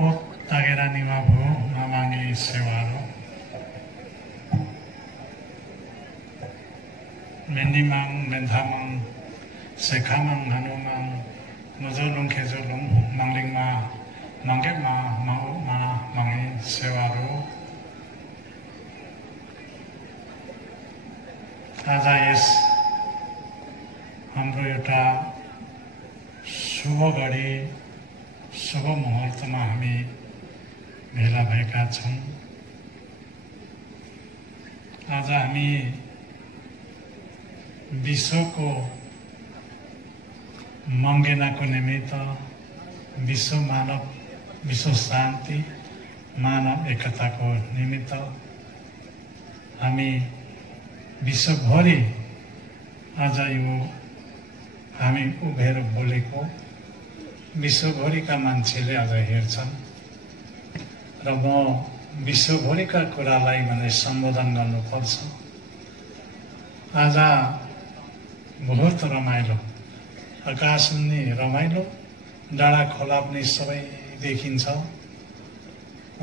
Pope तागेरा Nima भो नमागे सेवारो मेन्दिमाङ मेन्थामाङ सेखामाङ हानुमाङ नजोलुङ खेजोलुङ मांलिङमा मांगेमा माउमा मागे सेवारो आज यस हाम्रो एउटा शुभ घडी शुभ मुहूर्तमा हामी भेला भएका छौं। आज हामी विश्वको मंगेनाको निमित्त विश्व शान्ति मानव एकताको निमित्त हामी विश्वभरि आज यो हामी उभेर बोलेको विश्वभरिका मान्छेले आज हेर्छन् र म विश्वभरिका कुरालाई भने सम्बोधन गर्नुपर्छ। आज बहुत रमाइलो आकाश पनि रमाइलो डाँडा खोला पनि सबै देखिन्छ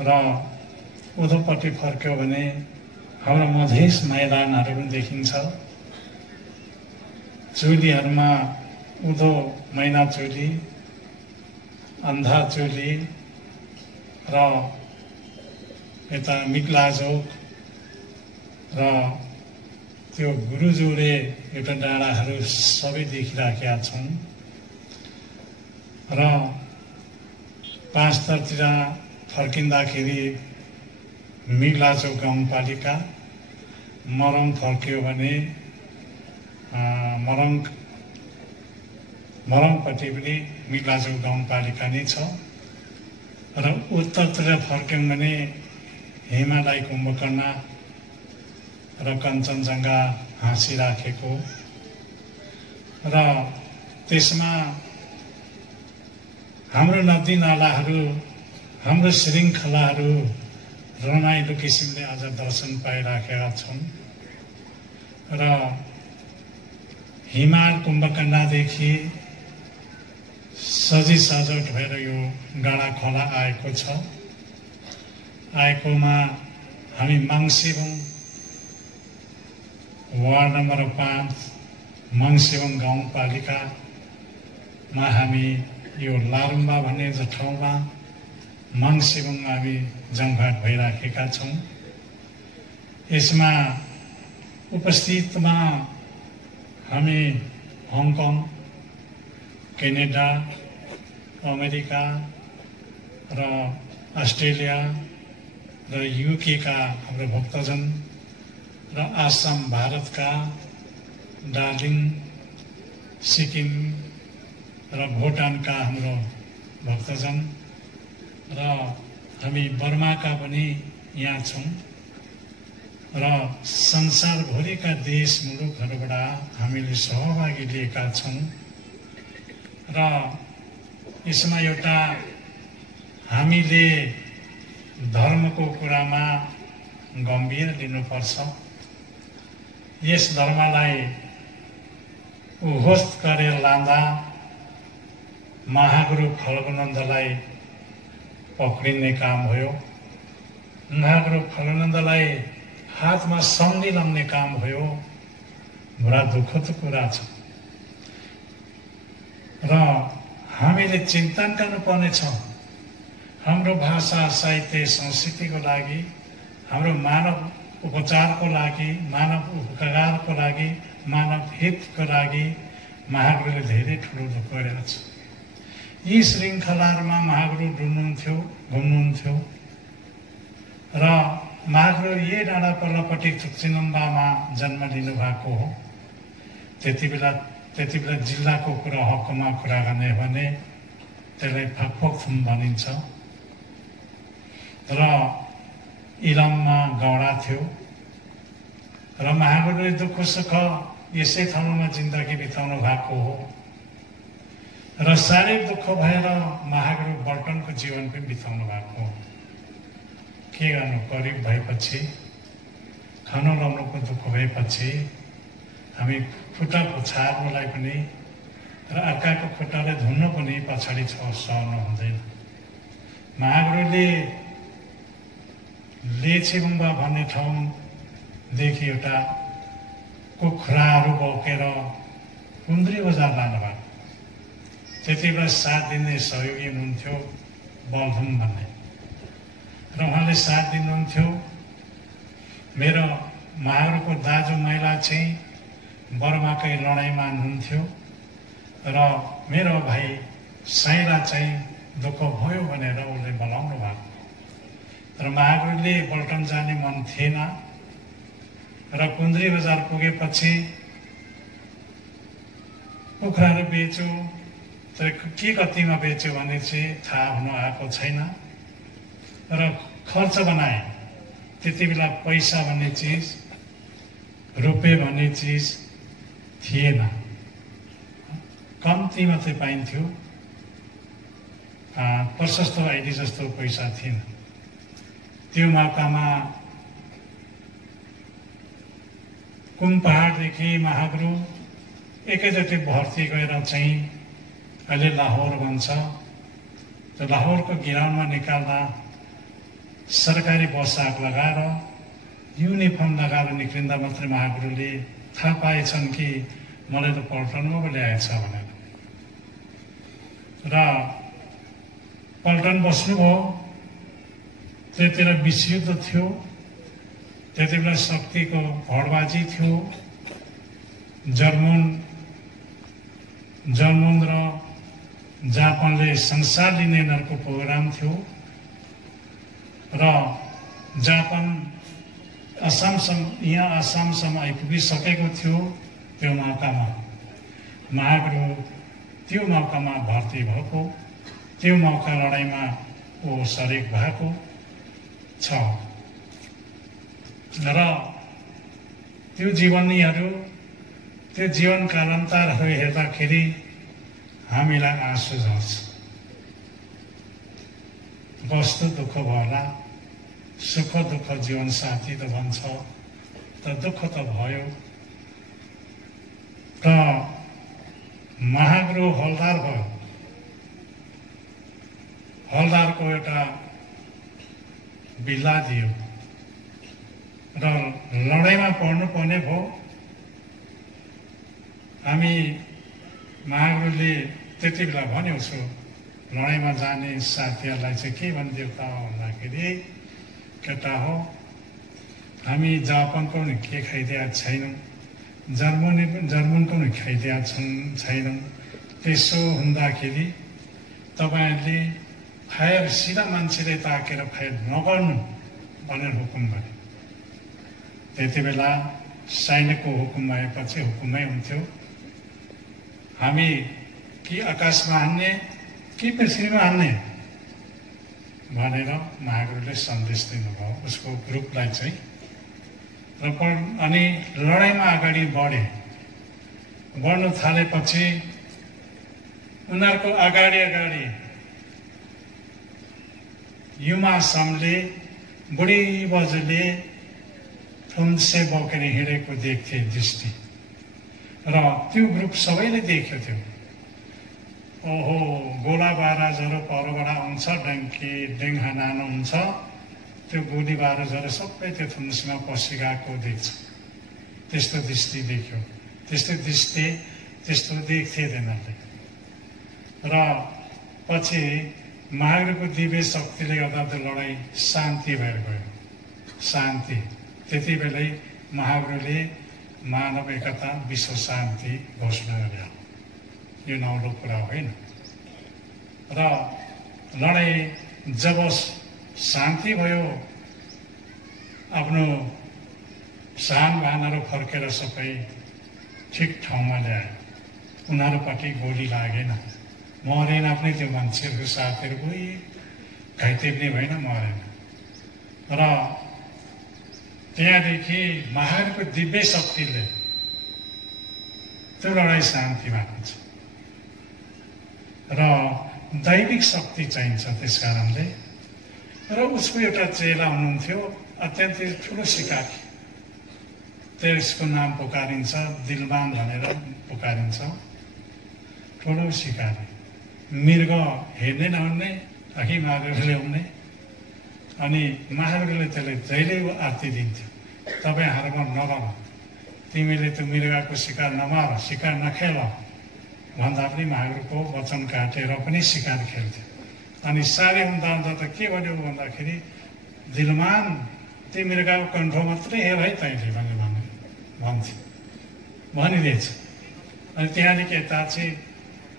र उधोपट्टि फर्क्यो भने हाम्रो मधेस मैदानहरू पनि देखिन्छ। चुलीहरूमा उधो मैना चुली अन्धा चुली र यता मिक्लाजोक र त्यो गुरुजोरे एउटा डाँडाहरू सबै देखिराखेका छौं र 5 तारतिर फर्किँदाखेरि मिक्लाजोक गाउँपालिका मरङ फर्कियो भने मरङपट्टि पनि मिक्लाजोक गाउँपालिका नै छ र उत्तरतिर फर्क्यौं भने हिमालय कुम्भकर्ण र कञ्चनजङ्घा हाँसिराखेको र त्यसमा हाम्रो नदी नालाहरू हाम्रो श्रृङ्खलाहरू रमाइलो किसिमले आज दर्शन पाइराखेका छौं र हिमाल कुम्भकर्णदेखि सजी सजट भएर यो डाँडा खोला आएको छ। आएकोमा हामी मङसिबुङ वार्ड नम्बर 5 मङसिबुङ गाउँपालिकामा हामी यो लारुम्बा भन्ने ठाउँमा मङसिबुङमा हामी जमघाट भइराखेका छौं। यसमा उपस्थितमा हामी हङकङ क्यानाडा अमेरिका र अस्ट्रेलिया र युके का हाम्रो भक्तजन र आसाम भारतका दार्जिलिङ सिक्किम र भुटानका हाम्रो भक्तजन र हामी बर्माका पनि यहाँ छौं र संसारभरिका देश मुलुकहरूबाट हामीले सहभागी लिएका छौं र यसमा एउटा हामीले धर्मको कुरामा गम्भीर लिनुपर्छ। यस धर्मलाई उहोस्त गरेर लाँदा महागुरु फल्गुनन्दलाई पक्रिने काम भयो। महागुरु फल्गुनन्दलाई हातमा सन्धि लाउने काम भयो। बडा दुःखद कुरा छ र हामीले चिन्तन गर्नुपर्ने छ। हाम्रो भाषा साहित्य संस्कृतिको लागि हाम्रो मानव उपचारको लागि मानव उपकारको लागि मानव हितको लागि महागुरुले धेरै ठुलो गरेका छ। यी श्रृङ्खलाहरूमा महागुरु डुल्नुहुन्थ्यो घुम्नुहुन्थ्यो र महागुरु यही डाँडा पल्लोपट्टि चुक्चिनम्बामा जन्म लिनु भएको हो। त्यति बेला जिल्लाको कुरा हकमा कुरा गर्ने भने त्यसलाई फाकफोकथुम भनिन्छ र इलाममा गौडा थियो र महागुरुले दुःख सुख यसै ठाउँमा जिन्दगी बिताउनु भएको हो र शारीरिक दुःख भएर महागुरु बल्टनको जीवन पनि बिताउनु भएको हो। के गर्नु, गरिब भएपछि खानु लाउनुको दुःख भएपछि हामी खुट्टा पुछार्नुलाई पनि र अर्काको खुट्टाले धुन्न पनि पछाडि सहनु हुँदैन। महागुरुले लेछेबुङ्बा भन्ने ठाउँदेखि एउटा कुखुराहरू बोकेर कुन्द्री बजार लानुभएको। त्यति बेला साथ दिने सहयोगी हुनुहुन्थ्यो बलधुम भन्ने, र उहाँले साथ दिनुहुन्थ्यो। मेरो महागुरुको दाजु महिला चाहिँ बर्माकै लडाइँमा हुनुहुन्थ्यो र मेरो भाइ साइला चाहिँ दुःख भयो भनेर उसले बोलाउनु भएको। र महागुरुले पल्टन जाने मन थिएन र कुन्द्री बजार पुगेपछि कुखुराहरू बेच्यो। तर के कतिमा बेच्यो भने चाहिँ थाहा हुन आएको छैन र खर्च बनाए। त्यति बेला पैसा भन्ने चिज, रुपियाँ भन्ने चिज थिएन, कम्ती मात्रै पाइन्थ्यो। प्रशस्त अहिले जस्तो पैसा थिएन। त्यो मौकामा कुम पहाडदेखि महागुरु एकैचोटि भर्ती गएर चाहिँ अहिले लाहोर भन्छ, त्यो लाहोरको ग्राउन्डमा निकाल्दा सरकारी पोसाक लगाएर युनिफर्म लगाएर निक्लिँदा मात्रै महागुरुले थाहा पाएछन् कि मलाई त पल्टनमा पो ल्याएछ भनेर। र पल्टन बस्नुभयो। त्यतिखेर विश्वयुद्ध थियो। त्यति बेला शक्तिको भडबाजी थियो। जर्मन र जापानले संसार लिने यिनीहरूको प्रोग्राम थियो र जापान यहाँ आसामसम्म आइपुगिसकेको थियो। त्यो मौकामा महागुरु त्यो मौकामा भर्ती भएको, त्यो मौका लडाइँमा ऊ सरिक भएको छ। र त्यो जीवनीहरू, त्यो जीवन कालान्तरहरू हेर्दाखेरि हामीलाई आँसु झर्छ। कस्तो दुःख भयो, सुख दुःख जीवन साथी त भन्छ, त दुःख त भयो। र महागुरु हलदार भयो। हलदारको एउटा बिल्ला दियो र लडाइँमा पढ्नुपर्ने भयो। हामी महागुरुले त्यति बेला भन्यो छु, लडाइँमा जाने साथीहरूलाई चाहिँ के भनिदियो त भन्दाखेरि, केटा हो, हामी जापानको पनि के खाइदिएका छैनौँ, जर्मनको पनि खाइदिएका छैनौँ। त्यसो हुँदाखेरि तपाईँहरूले फायर सिधा मान्छेले ताकेर फायर नगर्नु भनेर हुकुम गरे। त्यति बेला सैनिकको हुकुम भएपछि हुकुमै हुन्थ्यो, हामी कि आकाशमा हान्ने कि पृथ्वीमा हान्ने भनेर महागुरुले सन्देश दिनुभयो उसको ग्रुपलाई चाहिँ। अनि लडाइँमा अगाडि बढ्नु थालेपछि उनीहरूको अगाडि युमा समले बुढी बजुले थुन्से बोकेर हिँडेको देख्थे दृष्टि। र त्यो ग्रुप सबैले देख्यो थियो। ओहो, गोला बाराजहरू परबाट आउँछ, डेङ्गा नानो हुन्छ, त्यो गोली बारुदहरू सबै त्यो थुन्सेमा पसिगएको देख्छ। त्यस्तो दृष्टि देख्यो। त्यस्तो देख्थे तिनीहरूले। र पछि महागुरुको दिव्य शक्तिले गर्दा त्यो लडाइँ शान्ति भएर गयो। शान्ति। त्यति बेलै महागुरुले मानव एकता, विश्व शान्ति घोषणा गरे। यो नौलो कुरा होइन। र लडाइँ जब शान्ति भयो, आफ्नो सानभानहरू फर्केर सबै ठिक ठाउँमा ल्याए। उनीहरूपट्टि गोली लागेन, मरेन पनि त्यो मान्छेहरूको साथीहरू कोही घाइते पनि भएन, मरेन। र त्यहाँदेखि महागुरुको दिव्य शक्तिले त्यो लडाइँ शान्ति भएको छ। र दैविक शक्ति चाहिन्छ त्यस कारणले। र उसको एउटा चेला हुनुहुन्थ्यो, अत्यन्तै ठुलो सिकारी, त्यसको नाम पुकारिन्छ दिलमान भनेर पुकारिन्छ। ठुलो सिकारी, मृग हेर्ने नहुने, अघि महावीरले ल्याउने अनि महावीरले त्यसलाई जहिले आरती दिन्थ्यो। तपाईँ हारमा नगर, तिमीले त्यो मृगको शिकार नमार, शिकार नखेल भन्दा पनि महावीरको वचन काटेर पनि शिकार खेल्थ्यो। अनि साह्रै हुँदा हुँदा त के भन्यो भन्दाखेरि दिलमान ती मृगको कण्ठ मात्रै हेर है तैँले भन्थ्यो भनिदिएछ। अनि त्यहाँदेखि यता चाहिँ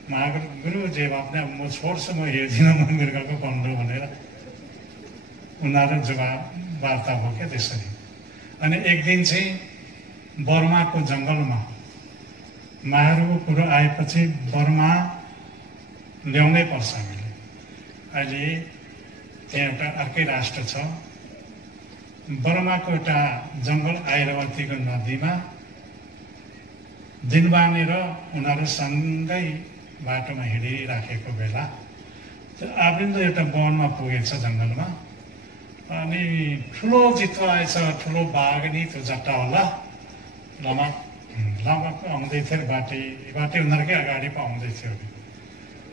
महावीर गुरुजी भने म छोड्छु, म हेर्दिनँ म मृगको कण्ठ भनेर उनीहरू जवाब वार्ता भयो क्या त्यसरी। अनि एक दिन चाहिँ बर्माको जङ्गलमा महावीरको कुरो आएपछि बर्मा ल्याउनै पर्छ हामीले। अहिले त्यहाँ एउटा अर्कै राष्ट्र छ, बर्माको एउटा जङ्गल आइरावतीको नदीमा दिनबाने र उनीहरू सँगै बाटोमा हिँडिराखेको बेला त्यो आबिन्द एउटा वनमा पुगेछ जङ्गलमा। अनि ठुलो चित्त आएछ, ठुलो बाघ नि त्यो जट्टा होला लमक लमक आउँदै थियो बाटे उनीहरूकै अगाडि पो आउँदै थियो।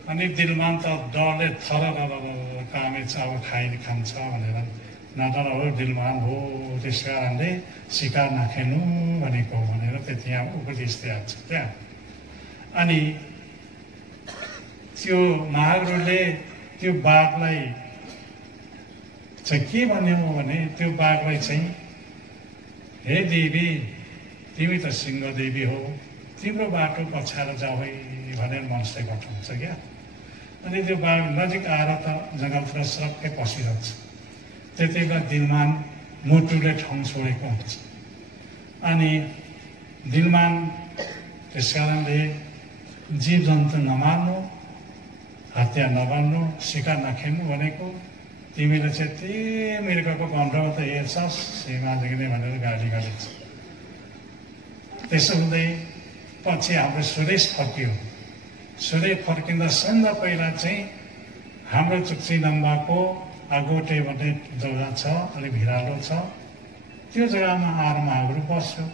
अनि दिलमान त डरले थर कामेछ, अब खान्छ भनेर नडर हो दिलमान हो, त्यस कारणले शिकार नखेल्नु भनेको भनेर त्यति यहाँ उपदेश दिएको छ क्या। अनि त्यो महावीरले त्यो बाघलाई चाहिँ के भन्यो भने त्यो बाघलाई चाहिँ हे देवी तिमी त सिंह देवी हो, तिम्रो बाटो पछाएर जाऊ है भनेर मनुष्य घटाउँछ क्या। अनि त्यो बाघ नजिक आएर त जङ्गलतिर सरक्कै पसिरहेको छ। त्यति बेला दिलमान मुटुले ठाउँ छोडेको हुन्छ। अनि दिलमान त्यस कारणले जीव जन्तु नमार्नु, हत्या नगर्नु, शिकार नखेल्नु भनेको तिमीले चाहिँ त्यही मृगको कण्ठमा त हेर्छस् सीमादेखि भनेर गाली गरेछ। त्यसो हुँदै पछि हाम्रो सुरेश फर्कियो। सुरेश फर्किँदा सबभन्दा पहिला चाहिँ हाम्रो चुक्ची नम्बाको आगोटे भन्ने जग्गा छ, अलिक भिरालो छ, त्यो जग्गामा आएर महावीर बस्यो।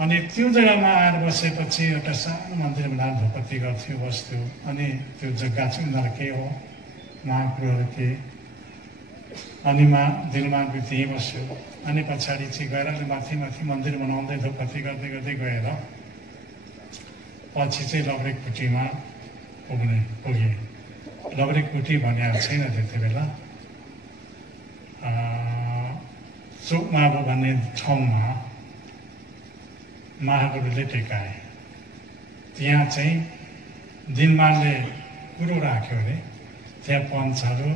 अनि त्यो जग्गामा आएर बसेपछि एउटा सानो मन्दिर बनाएर ढोपत्ती गर्थ्यो, बस्थ्यो। अनि त्यो जग्गा चाहिँ उनीहरू के हो महावीरहरू के। अनि दिलमान पनि त्यहीँ बस्यो। अनि पछाडि चाहिँ गएर अलि माथि माथि मन्दिर बनाउँदै ढोपत्ती गर्दै गर्दै गएर पछि चाहिँ लबरेकुटीमा पुगे। लबरेकुटी भनेको छैन त्यति बेला, चोकमाबु भन्ने ठाउँमा महावीरले टेकाए। त्यहाँ चाहिँ दिलमानले कुरो राख्यो अरे, त्यहाँ पञ्चहरू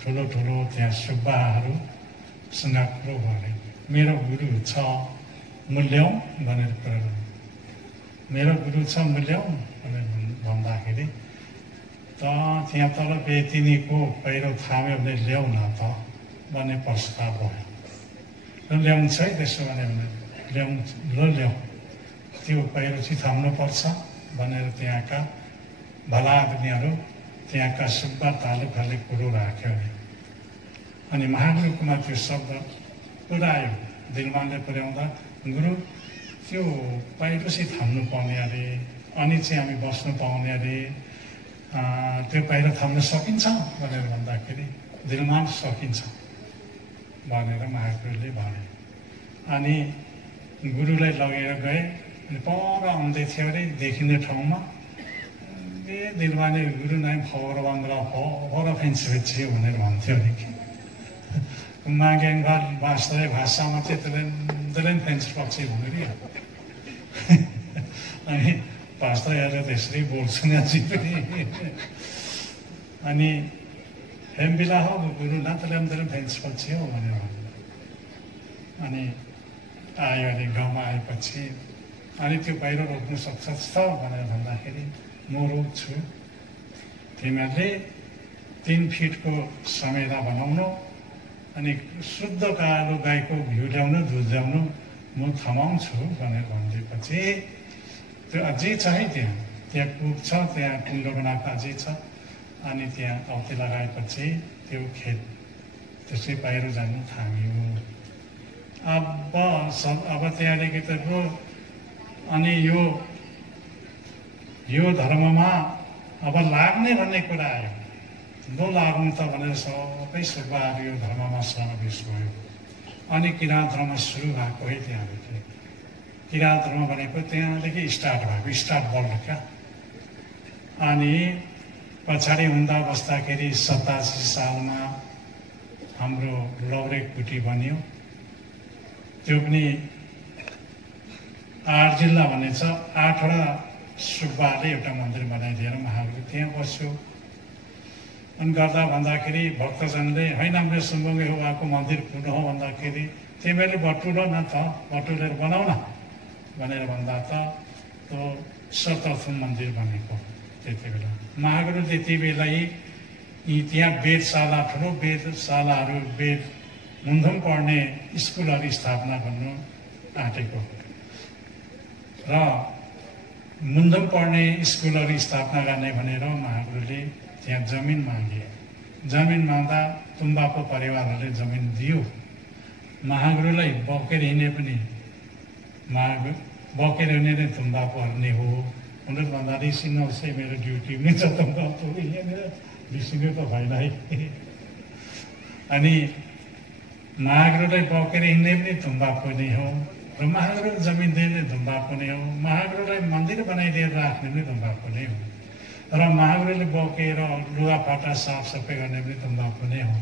ठुलो ठुलो त्यहाँ सुब्बाहरूसँग कुरो गरे। मेरो गुरु छ मूल्याउँ भनेर कुरो गर्यो। मेरो गुरु छ मूल्याउँ भनेर भन्दाखेरि त त्यहाँ तल बेतिनीको पहिरो थाम्यो भने ल्याउ न त भन्ने प्रस्ताव भयो। र ल्याउँछ है त्यसो भने ल्याउँ त्यो पहिरो चाहिँ थाम्नुपर्छ भनेर त्यहाँका भला आदमीहरू त्यहाँका सुब्बा तालुकहरूले कुरो राख्यो अरे। अनि महावीरकोमा त्यो शब्द पुऱ्यायो। दिलमानले पुर्याउँदा गुरु त्यो पहिरो चाहिँ थाम्नु पर्ने अरे, अनि चाहिँ हामी बस्नु पाउने अरे, त्यो पहिरो थाम्न सकिन्छ भनेर भन्दाखेरि दिलमान सकिन्छ भनेर महावीरले भने। अनि गुरुलाई लगेर गए। पर आउँदै थियो अरे देखिने ठाउँमा दिलमानले गुरु नै फौर बङ्गला फौर फेन्स भेट्यो भनेर भन्थ्यो अरे कि माग्याङ वास्तव भाषामा चाहिँ दलेन फेन्स पक्ष भनेर। अनि भाषाहरूले त्यसरी बोल्छन् अझै पनि। अनि हेम्बिला हो गुरु नातल्याम दलेन फेन्स पक्ष हो भनेर भन्यो। अनि आयो अरे गाउँमा आएपछि अनि त्यो पहिरो रोक्नु सक्छस् त भनेर भन्दाखेरि म रोक्छु, तिमीहरूले 3 फिटको समेदा बनाउनु, अनि शुद्ध कालो गाईको घिउ ल्याउनु, दुध ल्याउनु, म थमाउँछु भनेर भनिदिएपछि त्यो अझै छ है त्यहाँ कुप छ, त्यहाँ कुण्डो बनाएको अझै छ। अनि त्यहाँ औती लगाएपछि त्यो खेत त्यसै पहिरो जानु थाम्यो। अब त्यहाँदेखि त अनि यो धर्ममा अब लाग्ने भन्ने कुरा आयो। दो लागौँ त भनेर सबै सुब्बाहरू यो धर्ममा समावेश भयो। अनि किराँत धर्म सुरु भएको है त्यहाँदेखि। किराँत धर्म भनेको त्यहाँदेखि स्टार्ट भएको, स्टार्ट बल्ल क्या। अनि पछाडि हुँदा बस्दाखेरि 87 सालमा हाम्रो लौरेक कुटी बन्यो। त्यो पनि 8 जिल्ला भन्ने छ, 8वटा सुब्बाले एउटा मन्दिर बनाइदिएर महागुरु त्यहाँ बस्यो। अनि गर्दा भन्दाखेरि भक्तजनले होइन हाम्रो सुम्बुङे हो उहाँको मन्दिर पुग्नु हो भन्दाखेरि तिमीहरूले बटुलो न त, बटुलेर बनाऊ न भनेर भन्दा त त्यो 17 मन्दिर बनेको। त्यति बेला महागुरु त्यति बेला त्यहाँ वेदशाला, ठुलो वेदशालाहरू, वेद मुन्धुम पढ्ने स्कुलहरू स्थापना गर्नु आँटेको र मुन्धुम पढ्ने स्कुलहरू स्थापना गर्ने भनेर महागुरुले त्यहाँ जमिन मागे। जमिन माग्दा तुम्बाको परिवारहरूले जमिन दियो। महागुरुलाई बोकेर हिँड्ने पनि बोकेर हिँड्ने नै तुम्बाको हर्ने हो भनेर भन्दा रिसिनुहोस् है, मेरो ड्युटी पनि छ तुम्बाको, यहाँनिर रिसिनु त भएन है। अनि महागुरुलाई बोकेर हिँड्ने पनि तुम्बाको नै हो र महागुरुले जमिन दिने तुम्बाको नै हो। महागुरुलाई मन्दिर बनाइदिएर राख्ने पनि तुम्बाको नै हो र महागुरुले बोकेर लुगाफाटा साफसफाइ गर्ने पनि तुम्बाको नै हो।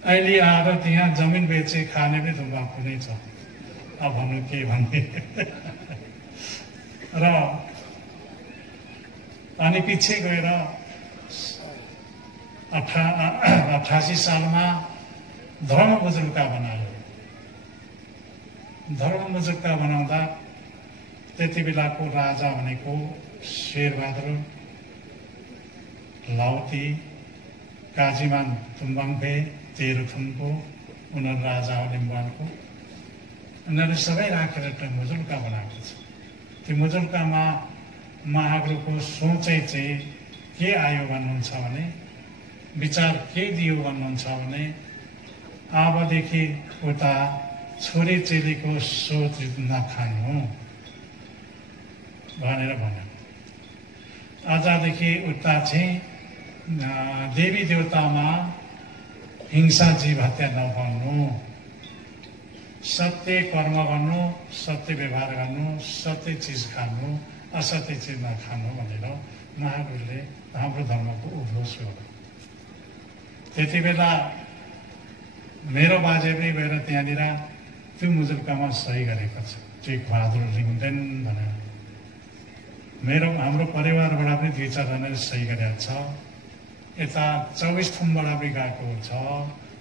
अहिले आएर त्यहाँ जमिन बेचे खाने पनि तुम्बाको नै छ। अब भन्नु के भन्ने। र अनि पछि गएर 88 सालमा धर्म बुजुर्गा बनायो। धर्म बुजुर्गा बनाउँदा त्यति बेलाको राजा भनेको शेरबहादुर, लाउती, काजीमान तुम्बाङफे, तेह्रथुमको उनीहरू राजा हो लिम्बुवानको। उनीहरू सबै राखेर एउटा मुजुल्का बनाएको छ। त्यो मुजुल्कामा महागुरुको सोचै चाहिँ के आयो भन्नुहुन्छ भने, विचार के दियो भन्नुहुन्छ भने, अबदेखि उता छोरी चेलीको सोच नखानु भनेर भन्यो। आजदेखि उता चाहिँ देवी देवतामा हिंसा जीव हत्या नगर्नु, सत्य कर्म गर्नु, सत्य व्यवहार गर्नु, सत्य चिज खानु, असत्य चिज नखानु भनेर महागुरुले हाम्रो धर्मको उद्घोष गर्यो। त्यति बेला मेरो बाजे पनि गएर त्यहाँनिर त्यो मुजुल्कामा सही गरेको छ, टेकबहादुर लिङ्गदेन भनेर। हाम्रो परिवारबाट पनि 2-4 जनाले सही गरेको छ। यता 24 थुमबाट पनि गएको छ,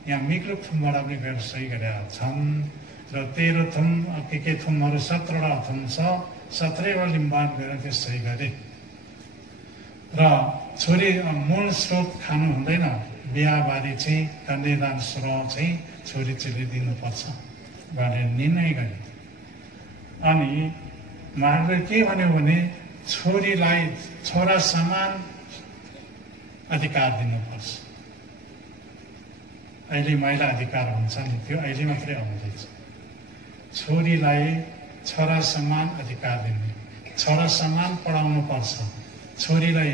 यहाँ मिक्रुक थुमबाट पनि गएर सही गरेका छन् र 13 थुम के थुमहरू 17वटा थुम छ, 17वटा लिम्बान गएर त्यो सही गरे। र छोरी मूल स्रोत खानु हुँदैन, बिहाबारी चाहिँ कन्यादान स्रोत चाहिँ छोरी चेली दिनुपर्छ भनेर निर्णय गरे। अनि महागुरुले के भन्यो भने छोरीलाई छोरा समान अधिकार दिनुपर्छ। अहिले महिला अधिकार हुन्छ नि, त्यो अहिले मात्रै आउँदैछ। छोरीलाई छोरा समान अधिकार दिने, छोरा समान पढाउनु पर्छ, छोरीलाई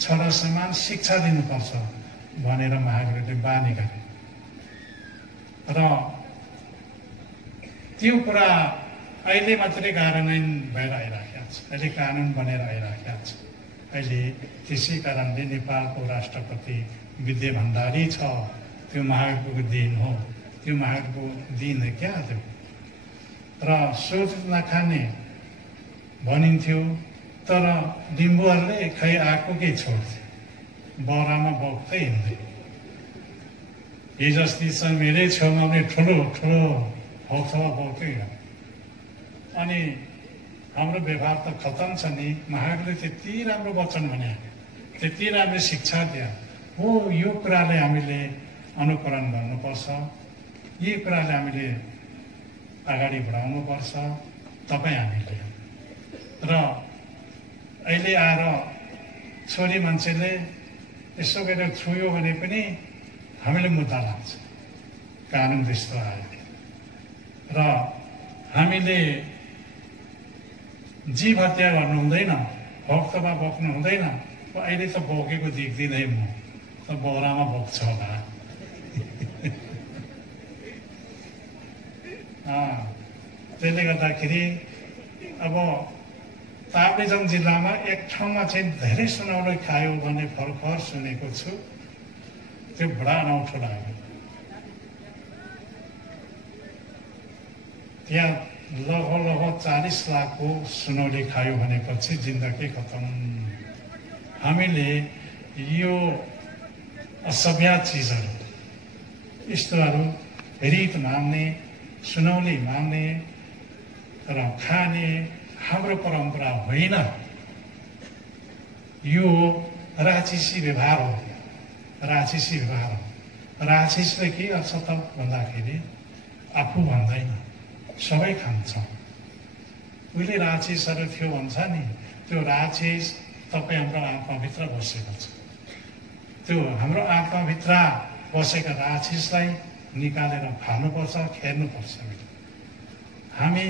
छोरा समान शिक्षा दिनुपर्छ भनेर महागुरुले बानी गरे। र त्यो कुरा अहिले मात्रै कार्यान्वयन भएर आइराखेको छ, अहिले कानुन बनेर आइराखेको छ। अहिले त्यसै कारणले नेपालको राष्ट्रपति विद्या भण्डारी छ, त्यो महागुरुको दिन हो, त्यो महागुरुको दिन हो क्या त्यो। र सोच नखाने भनिन्थ्यो, तर लिम्बुहरूले खै आएको के छोड्थे, बरामा बोक्दै हिँड्दै। हिजोअस्ति चाहिँ मेरै छेउमा पनि ठुलो ठुलो हौसला बोक्दै हिँड्यो। अनि हाम्रो व्यवहार त खतम छ नि। महागुरुले त्यति राम्रो वचन भने, त्यति राम्रो शिक्षा दिए हो, यो कुराले हामीले अनुकरण गर्नुपर्छ, यी कुराले हामीले अगाडि बढाउनुपर्छ तपाईँ हामीले। र अहिले आएर छोरी मान्छेले यसो गरेर छुयो भने पनि हामीले मुद्दा लाग्छ, कानुन त्यस्तो आयो। र हामीले जीव हत्या गर्नु हुँदैन, भक्तमा बोक्नु हुँदैन। अहिले त बोकेको देख्दिनँ म, त बोरामा बोक्छ होला। त्यसले गर्दाखेरि अब ताप्लेजुङ जिल्लामा एक ठाउँमा चाहिँ धेरै सुनौलो खायो भन्ने भर्खर सुनेको छु। त्यो बडा अनौठो लाग्यो। त्यहाँ लगभग 40 लाखको सुनौले खायो भनेपछि जिन्दगी खतम। हामीले यो असभ्य चिजहरू यस्तोहरू रीत मान्ने, सुनौली मान्ने र खाने हाम्रो परम्परा होइन। यो राक्षसी व्यवहार हो। राक्षसी व्यवहार हो। राक्षसले के गर्छ त भन्दाखेरि आफू भन्दैन, सबै खान्छ। उहिले राक्षसहरू थियो भन्छ नि, त्यो राक्षस तपाईँ हाम्रो आत्माभित्र बसेको छ। त्यो हाम्रो आत्माभित्र बसेका राक्षसलाई निकालेर फाल्नुपर्छ, खेर्नुपर्छ। हामी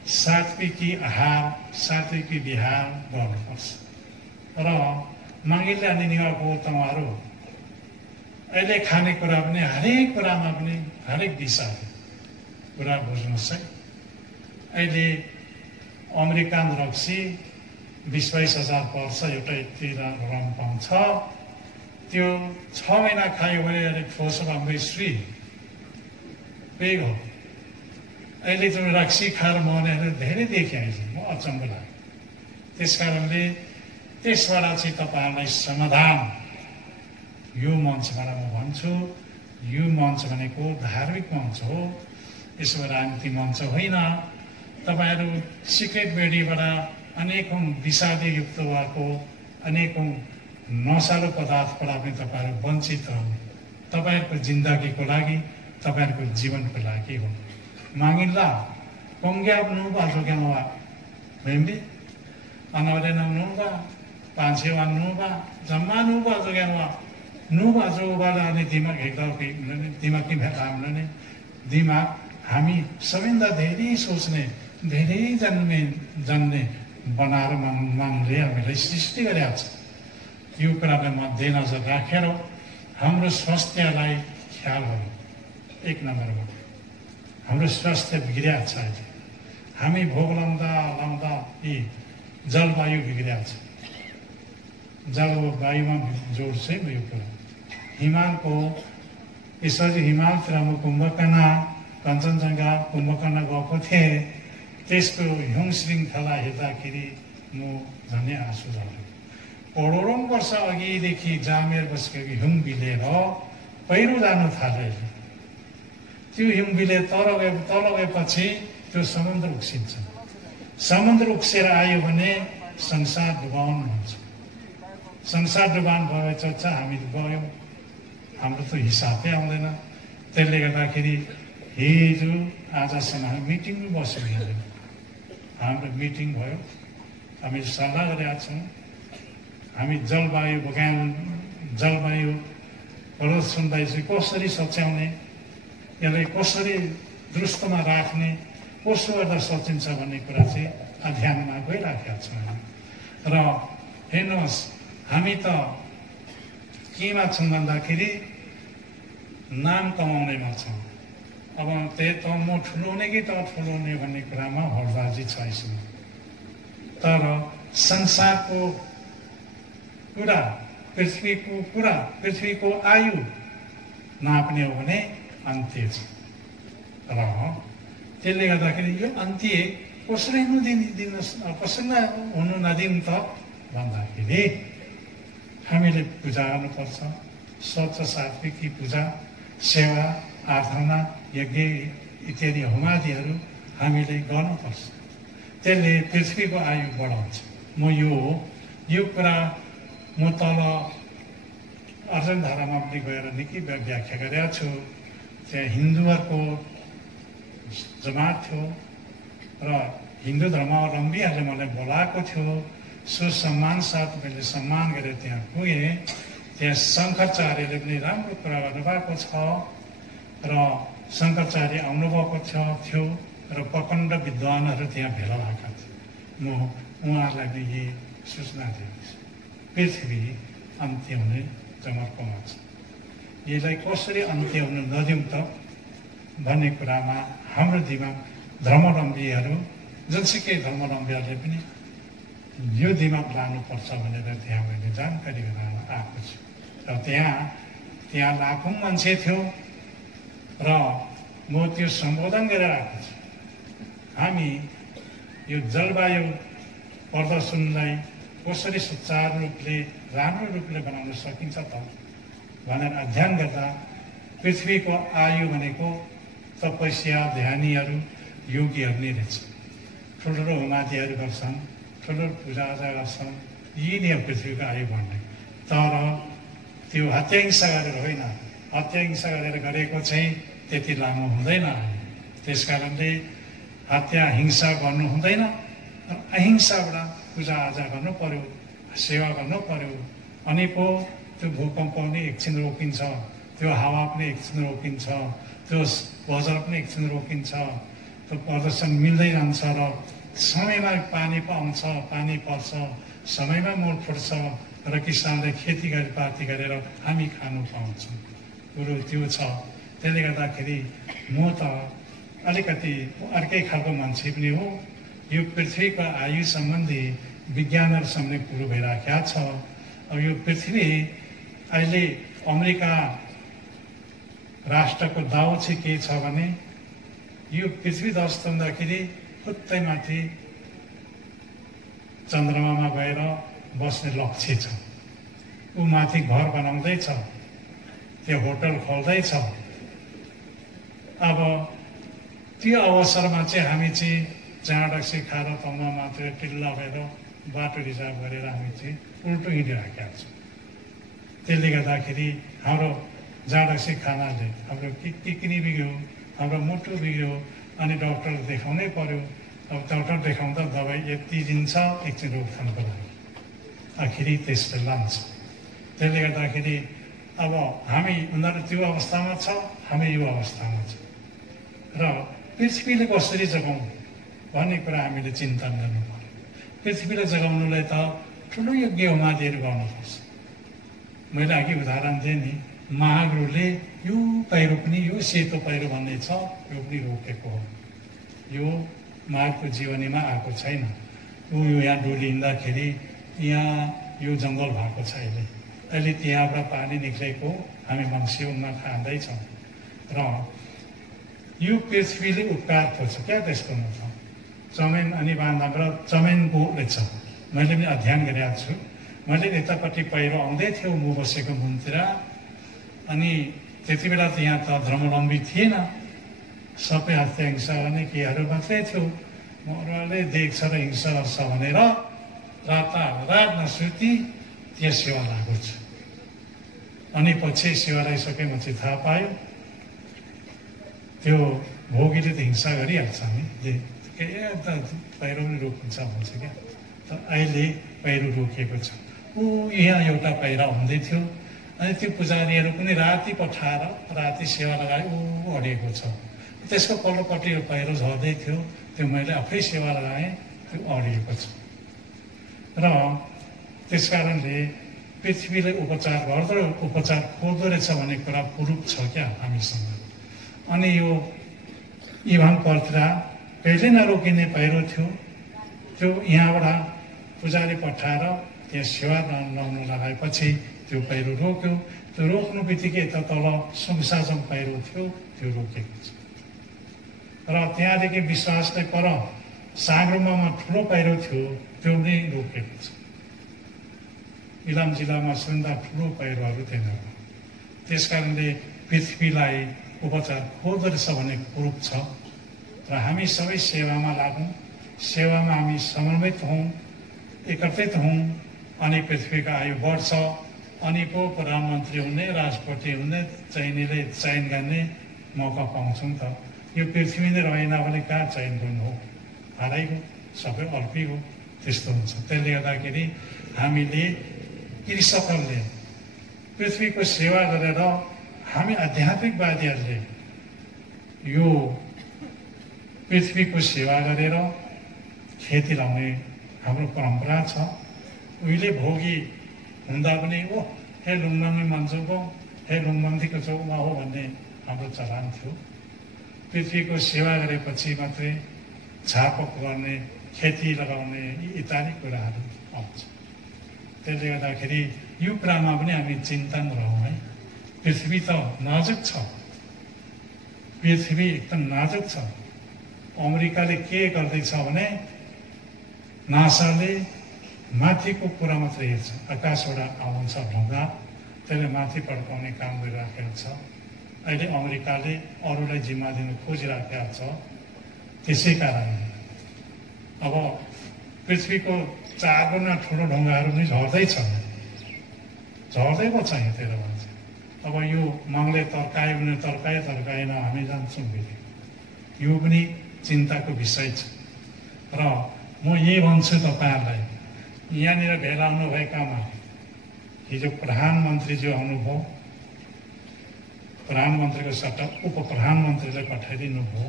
सात्विकी आहार, सात्विकी विहार गर्नुपर्छ। र मागिले अनि निवाको तमाहरू अहिले खानेकुरा पनि हरेक कुरामा पनि हरेक दिशाले कुरा बुझ्नुहोस् है। अहिले अमेरिकन रक्सी 20-22 हजार पर्छ, एउटा यति रम पाउँछ। त्यो 6 महिना खायो भने अलिक ठोस राम्रो स्त्री त्यही हो। अहिले त्यो रक्सी खाएर मर्नेहरू धेरै देखेँ, म अचम्म लाग्यो। त्यस कारणले त्यसबाट चाहिँ तपाईँहरूलाई समाधान यो मञ्चबाट म भन्छु, यो मञ्च भनेको धार्मिक मञ्च हो, यसो राजनीति मञ्च होइन। तपाईँहरू सिक्रेट बेडीबाट अनेकौं विषादीयुक्त भएको अनेकौं नशालु पदार्थबाट पनि तपाईँहरू वञ्चित रहनु। तपाईँहरूको जिन्दगीको लागि, तपाईँहरूको जीवनको लागि हो। मागिल्ला कोङ्ग्याब नुबा जोग्यावा भेम्बी अनवरे नुबा 5 नुबा जम्मा नुबा जोग्यावा नुबा जोबाट अनि दिमाग एकदम दिमाग कि भेटाउने दिमाग हामी सबैभन्दा धेरै सोच्ने, धेरै जान्ने बनाएर मागले हामीलाई सृष्टि गरेका छ। यो कुरालाई मध्यनजर राखेर हाम्रो स्वास्थ्यलाई ख्याल गर्नु एक नम्बरमा। हाम्रो स्वास्थ्य बिग्रिया छ। हामी भोग लाउँदा यी जलवायु बिग्रिया छ। जलवायुमा जोड्छ यो कुरा। हिमालको यसरी हिमालतिर म कुम्भकर्णा कञ्चनजङ्घा कुम्भकर्णा गएको थिएँ। त्यसको हिउँ श्रृङ्खला हेर्दाखेरि म झनै आँसु झऱ्यो। करोडौँ वर्ष अघिदेखि जामेर बसेको हिउँ बिलेर पहिरो जानु थाल्यो। त्यो हिउँ बिले तल गएपछि त्यो समुद्र उक्सिन्छ। समुद्र उक्सेर आयो भने संसार डुबाउन हुन्छ। संसार डुबाउन भएपछि हामी गयौँ, हाम्रो त हिसाबै आउँदैन। त्यसले गर्दाखेरि हिजो आजसम्म हामी मिटिङमा बस्यौँ। हाम्रो मिटिङ भयो, हामी सल्लाह गरेका छौँ। हामी जलवायु प्रदूषणलाई चाहिँ कसरी सच्याउने, यसलाई कसरी दुरुस्तमा राख्ने, कसो गर्दा सचिन्छ भन्ने कुरा चाहिँ अध्ययनमा गइराखेका छौँ। र हेर्नुहोस्, हामी त केमा छौँ भन्दाखेरि नाम कमाउनेमा छौँ। अब त्यही त म ठुलो हुने कि त ठुलो हुने भन्ने कुरामा हडबाजी छ यसमा। तर संसारको कुरा, पृथ्वीको आयु नाप्ने हो भने अन्त्य छ। र त्यसले गर्दाखेरि यो अन्त्य कसरी हुनु नदिनु त भन्दाखेरि हामीले पूजा गर्नुपर्छ। स्वच्छ सात्विकी पूजा, सेवा, आराधना, यज्ञ इत्यादि होमादिहरू हामीले गर्नुपर्छ। त्यसले पृथ्वीको आयु बढाउँछ। म यो कुरा म तल अर्जुनधारामा पनि गएर निकै व्याख्या गरेका छु। त्यहाँ हिन्दूहरूको जमात थियो र हिन्दू धर्मावलम्बीहरूले मलाई बोलाएको थियो। सुसम्मान साथ मैले सम्मान गरेर त्यहाँ पुगेँ। त्यहाँ शङ्कराचार्यले पनि राम्रो कुरा गर्नुभएको छ र शङ्कराचार्य आउनुभएको थियो र प्रखण्ड विद्वानहरू त्यहाँ भेला भएका थिए। म उहाँहरूलाई पनि यही सूचना दिएको छु, पृथ्वी अन्त्य हुने जमर्कोमा छ। यसलाई कसरी अन्त्य हुन नदिउँ त भन्ने कुरामा हाम्रो दिमाग धर्मावलम्बीहरू जुनसुकै धर्मावलम्बीहरूले पनि यो दिमाग लानुपर्छ भनेर त्यहाँ मैले जानकारी गराउन आएको छु। र त्यहाँ लाखौँ मान्छे थियो र म त्यो सम्बोधन गरेर आएको छु। हामी यो जलवायु प्रदर्शनलाई कसरी सुचारू रूपले राम्रो रूपले बनाउन सकिन्छ त भनेर अध्ययन गर्दा पृथ्वीको आयु भनेको तपस्या ध्यानीहरू योगीहरू नै रहेछ। ठुल्ठुलो होमादिहरू गर्छन्, ठुलो पूजाआजा गर्छन्, यी नै हो पृथ्वीको आयु बढ्ने। तर त्यो हत्याहिंसा गरेर होइन, हत्याहिंसा गरेर गरेको चाहिँ त्यति लामो हुँदैन। त्यस कारणले हत्या हिंसा गर्नु हुँदैन, अहिंसाबाट पूजाआजा गर्नु पर्यो, सेवा गर्नु पर्यो। अनि पो त्यो भूकम्प पनि एकछिन रोकिन्छ, त्यो हावा पनि एकछिन रोकिन्छ, त्यो वज्र पनि एकछिन रोकिन्छ, त्यो प्रदर्शन मिल्दै जान्छ र समयमा पानी पाउँछ, पानी पर्छ, समयमा मोड फुट्छ र किसानले खेतीपाती गरेर हामी खानु पाउँछौँ। कुरो त्यो छ। त्यसले गर्दाखेरि म त अलिकति अर्कै खालको मान्छे पनि हो। यो पृथ्वीको आयु सम्बन्धी विज्ञानहरूसँग कुरो भइराखेको छ। अब यो पृथ्वी अहिले अमेरिका राष्ट्रको दाउ चाहिँ के छ भने यो पृथ्वी ध्वस्त हुँदाखेरि फुत्तै माथि चन्द्रमामा गएर बस्ने लक्ष्य छ। ऊ माथि घर बनाउँदैछ, त्यो होटल खोल्दैछ। अब त्यो अवसरमा चाहिँ हामी चाहिँ जाँडक्सी खाएर तौमा मात्र टिल्ला भएर बाटो रिजर्भ गरेर हामी चाहिँ उल्टो हिँडिराखेका छौँ। त्यसले गर्दाखेरि हाम्रो जाँडक्सी खानाले हाम्रो किडनी बिग्यो, हाम्रो मुटु बिग्यो, अनि डक्टर देखाउनै पर्यो। अब डक्टर देखाउँदा दबाई यति दिन्छ एकछिन रोकथामको लागि, आखिरी त्यसले लान्छ। त्यसले गर्दाखेरि अब हामी उनीहरू त्यो अवस्थामा छ, हामी यो अवस्थामा छ र पृथ्वीले कसरी जगाउँ भन्ने कुरा हामीले चिन्तन गर्नु पर्यो। पृथ्वीलाई जगाउनुलाई त ठुलो यज्ञ होमादिहरू गर्नुपर्छ। मैले अघि उदाहरण दिएँ नि, महागुरुले यो पहिरो पनि, यो सेतो पहिरो भन्ने छ, यो पनि रोकेको हो। यो माघको जीवनीमा आएको छैन। ऊ यहाँ डोली हिँड्दाखेरि यहाँ यो जङ्गल भएको छ। अहिले त्यहाँबाट पानी निक्लेको हामी मङ्सिरमा खाँदैछौँ र यो पृथ्वीले उपकार खोज्छ क्या त्यसको मतलब चमेन अनि बाँधाबाट चमेनको रहेछ। मैले पनि अध्ययन गरेको छु। मैले यतापट्टि पहिरो आउँदै थियो म बसेको मुनतिर, अनि त्यति बेला त यहाँ त धर्मावलम्बी थिएन, सबै हत्या हिंसा गर्ने केहरू मात्रै थियो। महरूले देख्छ र हिंसा गर्छ भनेर रात नसुती त्यहाँ सेवा लागेको छु। अनि पछि सेवा लगाइसकेपछि थाहा पायो त्यो भोगीले त हिंसा गरिहाल्छ नि, त पहिरो पनि रोकिन्छ भन्छ क्या। त अहिले पहिरो रोकिएको छ। ऊ यहाँ एउटा पहिरा हुँदै थियो, अनि त्यो पुजारीहरू पनि राति पठाएर राति सेवा लगाए ऊ अडिएको छ। त्यसको पल्लोपट्टि यो पहिरो झर्दै थियो, त्यो मैले आफै सेवा लगाएँ, त्यो अडिएको छ। र त्यस कारणले पृथ्वीले उपचार खोज्दो रहेछ भन्ने कुरा प्रुफ छ क्या हामीसँग। अनि यो इभान पर्थरा कहिले नरोकिने पहिरो थियो, त्यो यहाँबाट पुजारी पठाएर त्यहाँ सेवा लाउन लगाएपछि त्यो पहिरो रोक्यो। त्यो रोक्नु बित्तिकै त तल सुमसाजम पहिरो थियो, त्यो रोकेको छ। र त्यहाँदेखि विश्वासले पर सागरुमामा ठुलो पहिरो थियो, त्यो नै रोकेको छ। इलाम जिल्लामा सबभन्दा ठुलो पहिरोहरू त्यहाँ। त्यस कारणले पृथ्वीलाई उपचार खोज्दो रहेछ भन्ने प्रुफ छ। र हामी सबै सेवामा लागौँ, सेवामा हामी समन्वित हौँ, एकत्रित हौँ, अनि पृथ्वीको आयु बढ्छ। अनि को प्रधानमन्त्री हुने, राष्ट्रपति हुने, चाहिनेले चयन गर्ने मौका पाउँछौँ त। यो पृथ्वी नै रहेन भने कहाँ चयन गर्नु हो, हारैको सबै अल्पिगो, त्यस्तो हुन्छ। त्यसले गर्दाखेरि हामीले कृषकहरूले पृथ्वीको सेवा गरेर, हामी आध्यात्मिकवादीहरूले यो पृथ्वीको सेवा गरेर खेती लाउने हाम्रो परम्परा छ। उहिले भोगी हुँदा पनि हे लुङमाङी मन्जुको हे लुङमाङथीको चौमा हो भन्ने हाम्रो चलन थियो। पृथ्वीको सेवा गरेपछि मात्रै छापक गर्ने, खेती लगाउने इत्यादि कुराहरू आउँछ। त्यसले गर्दाखेरि यो कुरामा पनि हामी चिन्तन रहौँ है। पृथ्वी त नाजुक छ, पृथ्वी एकदम नाजुक छ। अमेरिकाले के गर्दैछ भने नासाले माथिको कुरा मात्रै हेर्छ, आकाशबाट आउँछ ढुङ्गा, त्यसले माथि पड्काउने काम गरिराखेको छ। अहिले अमेरिकाले अरूलाई जिम्मा दिनु खोजिराखेको छ। त्यसै कारणले अब पृथ्वीको 4 गुणा ठुलो ढुङ्गाहरू पनि झर्दैछ, झर्दै पो छ यतिर भन्छ। अब यो मागले तर्कायो भने तर्काएन, हामी जान्छौँ फेरि। यो पनि चिन्ताको विषय छ। र म यही भन्छु तपाईँहरूलाई, यहाँनिर भेला हुनुभएकामा हिजो प्रधानमन्त्रीज्यू आउनुभयो, प्रधानमन्त्रीको सट्टा उप प्रधानमन्त्रीलाई पठाइदिनु भयो,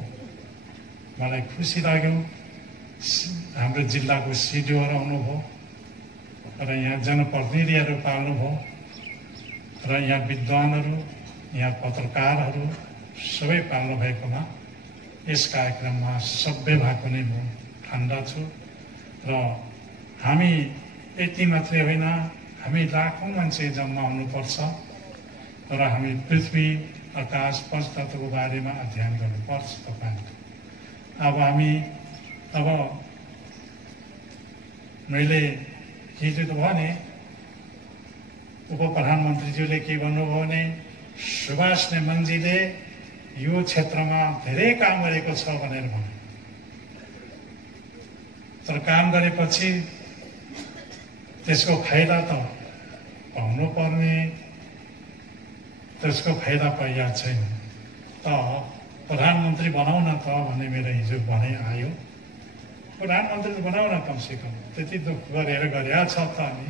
मलाई खुसी लाग्यो। हाम्रो जिल्लाको सिडिओहरू आउनुभयो र यहाँ जनप्रतिनिधिहरू पाल्नुभयो र यहाँ विद्वानहरू, यहाँ पत्रकारहरू सबै पाल्नु भएकोमा यस कार्यक्रममा सभ्य भएको नै म ठान्दा छु। र हामी यति मात्रै होइन, हामी लाखौँ मान्छे जम्मा हुनुपर्छ र हामी पृथ्वी, आकाश, पञ्चतत्त्वको बारेमा अध्ययन गर्नुपर्छ। तपाईँले अब मैले हिजो त भने उप प्रधानमन्त्रीज्यूले के भन्नुभयो भने सुभाष नेमनजीले यो क्षेत्रमा धेरै काम गरेको छ भनेर भन्नु। तर काम गरेपछि त्यसको फाइदा त पाउनु पर्ने, त्यसको फाइदा पाइएको छैन। त प्रधानमन्त्री बनाऊ न त भन्ने मेरो हिजो भनाइ आयो। प्रधानमन्त्री त बनाऊ न कमसेकम, त्यति दुःख गरेर गरेका छ त। अनि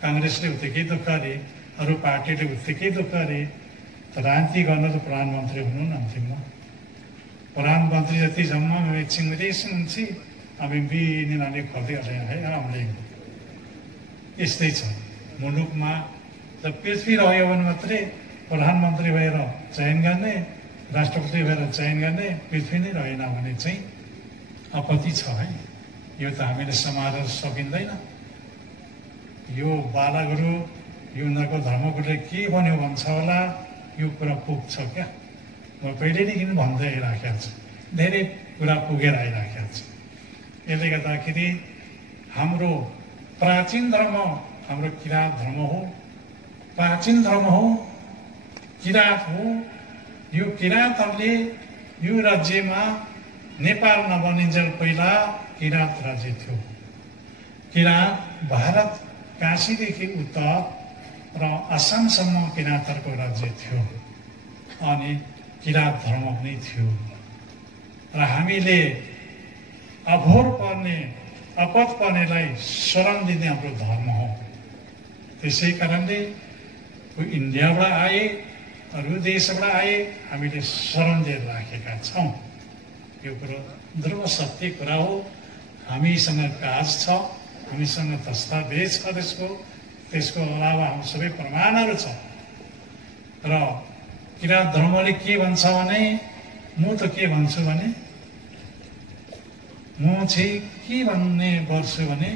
काङ्ग्रेसले उत्तिकै दुःख गरे, अरू पार्टीले उत्तिकै दुःख गरे। त राजनीति गर्न त प्रधानमन्त्री हुनु न अन्तिममा। प्रधानमन्त्री जति जम्मा एकछिन నుంచి हामी बिनाले खोल्दै है हामीले यस्तै छ मुलुकमा। त पृथ्वी रह्यो भने मात्रै प्रधानमन्त्री भएर चयन गर्ने, राष्ट्रपति भएर चयन गर्ने, पृथ्वी नै रहेन भने चाहिँ आपत्ति छ है। यो त हामीले समाएर सकिँदैन। यो बालकहरू, यो उनीहरूको धर्मगुरुले के भन्यो भन्छ होला, यो कुरा पुग्छ क्या। म पहिल्यैदेखि भन्दै आइराखेको छु, धेरै कुरा पुगेर आइराखेको छु। यसले गर्दाखेरि हाम्रो प्राचीन धर्म हाम्रो किराँत धर्म हो, प्राचीन धर्म हो, किराँत हो। यो किराँतहरूले यो राज्यमा नेपाल नबनिन्जेल पहिला किराँत राज्य थियो। किराँत भारत काशीदेखि उत्तर र आसामसम्म किराँतहरूको राज्य थियो अनि किराँत धर्म पनि थियो। र हामीले अभोर पर्ने, अपत पर्नेलाई शरण दिने हाम्रो धर्म हो। त्यसै कारणले इन्डियाबाट आए, अरू देशबाट आए, हामीले शरण दिएर राखेका छौँ। यो कुरो ध्रुव सत्य कुरा हो। हामीसँग काज छ, हामीसँग दस्तावेज छ त्यसको अलावा हाम्रो सबै प्रमाणहरू छ। र किराँत धर्मले के भन्छ भने, म त के भन्छु भने, म चाहिँ के भन्ने गर्छु भने,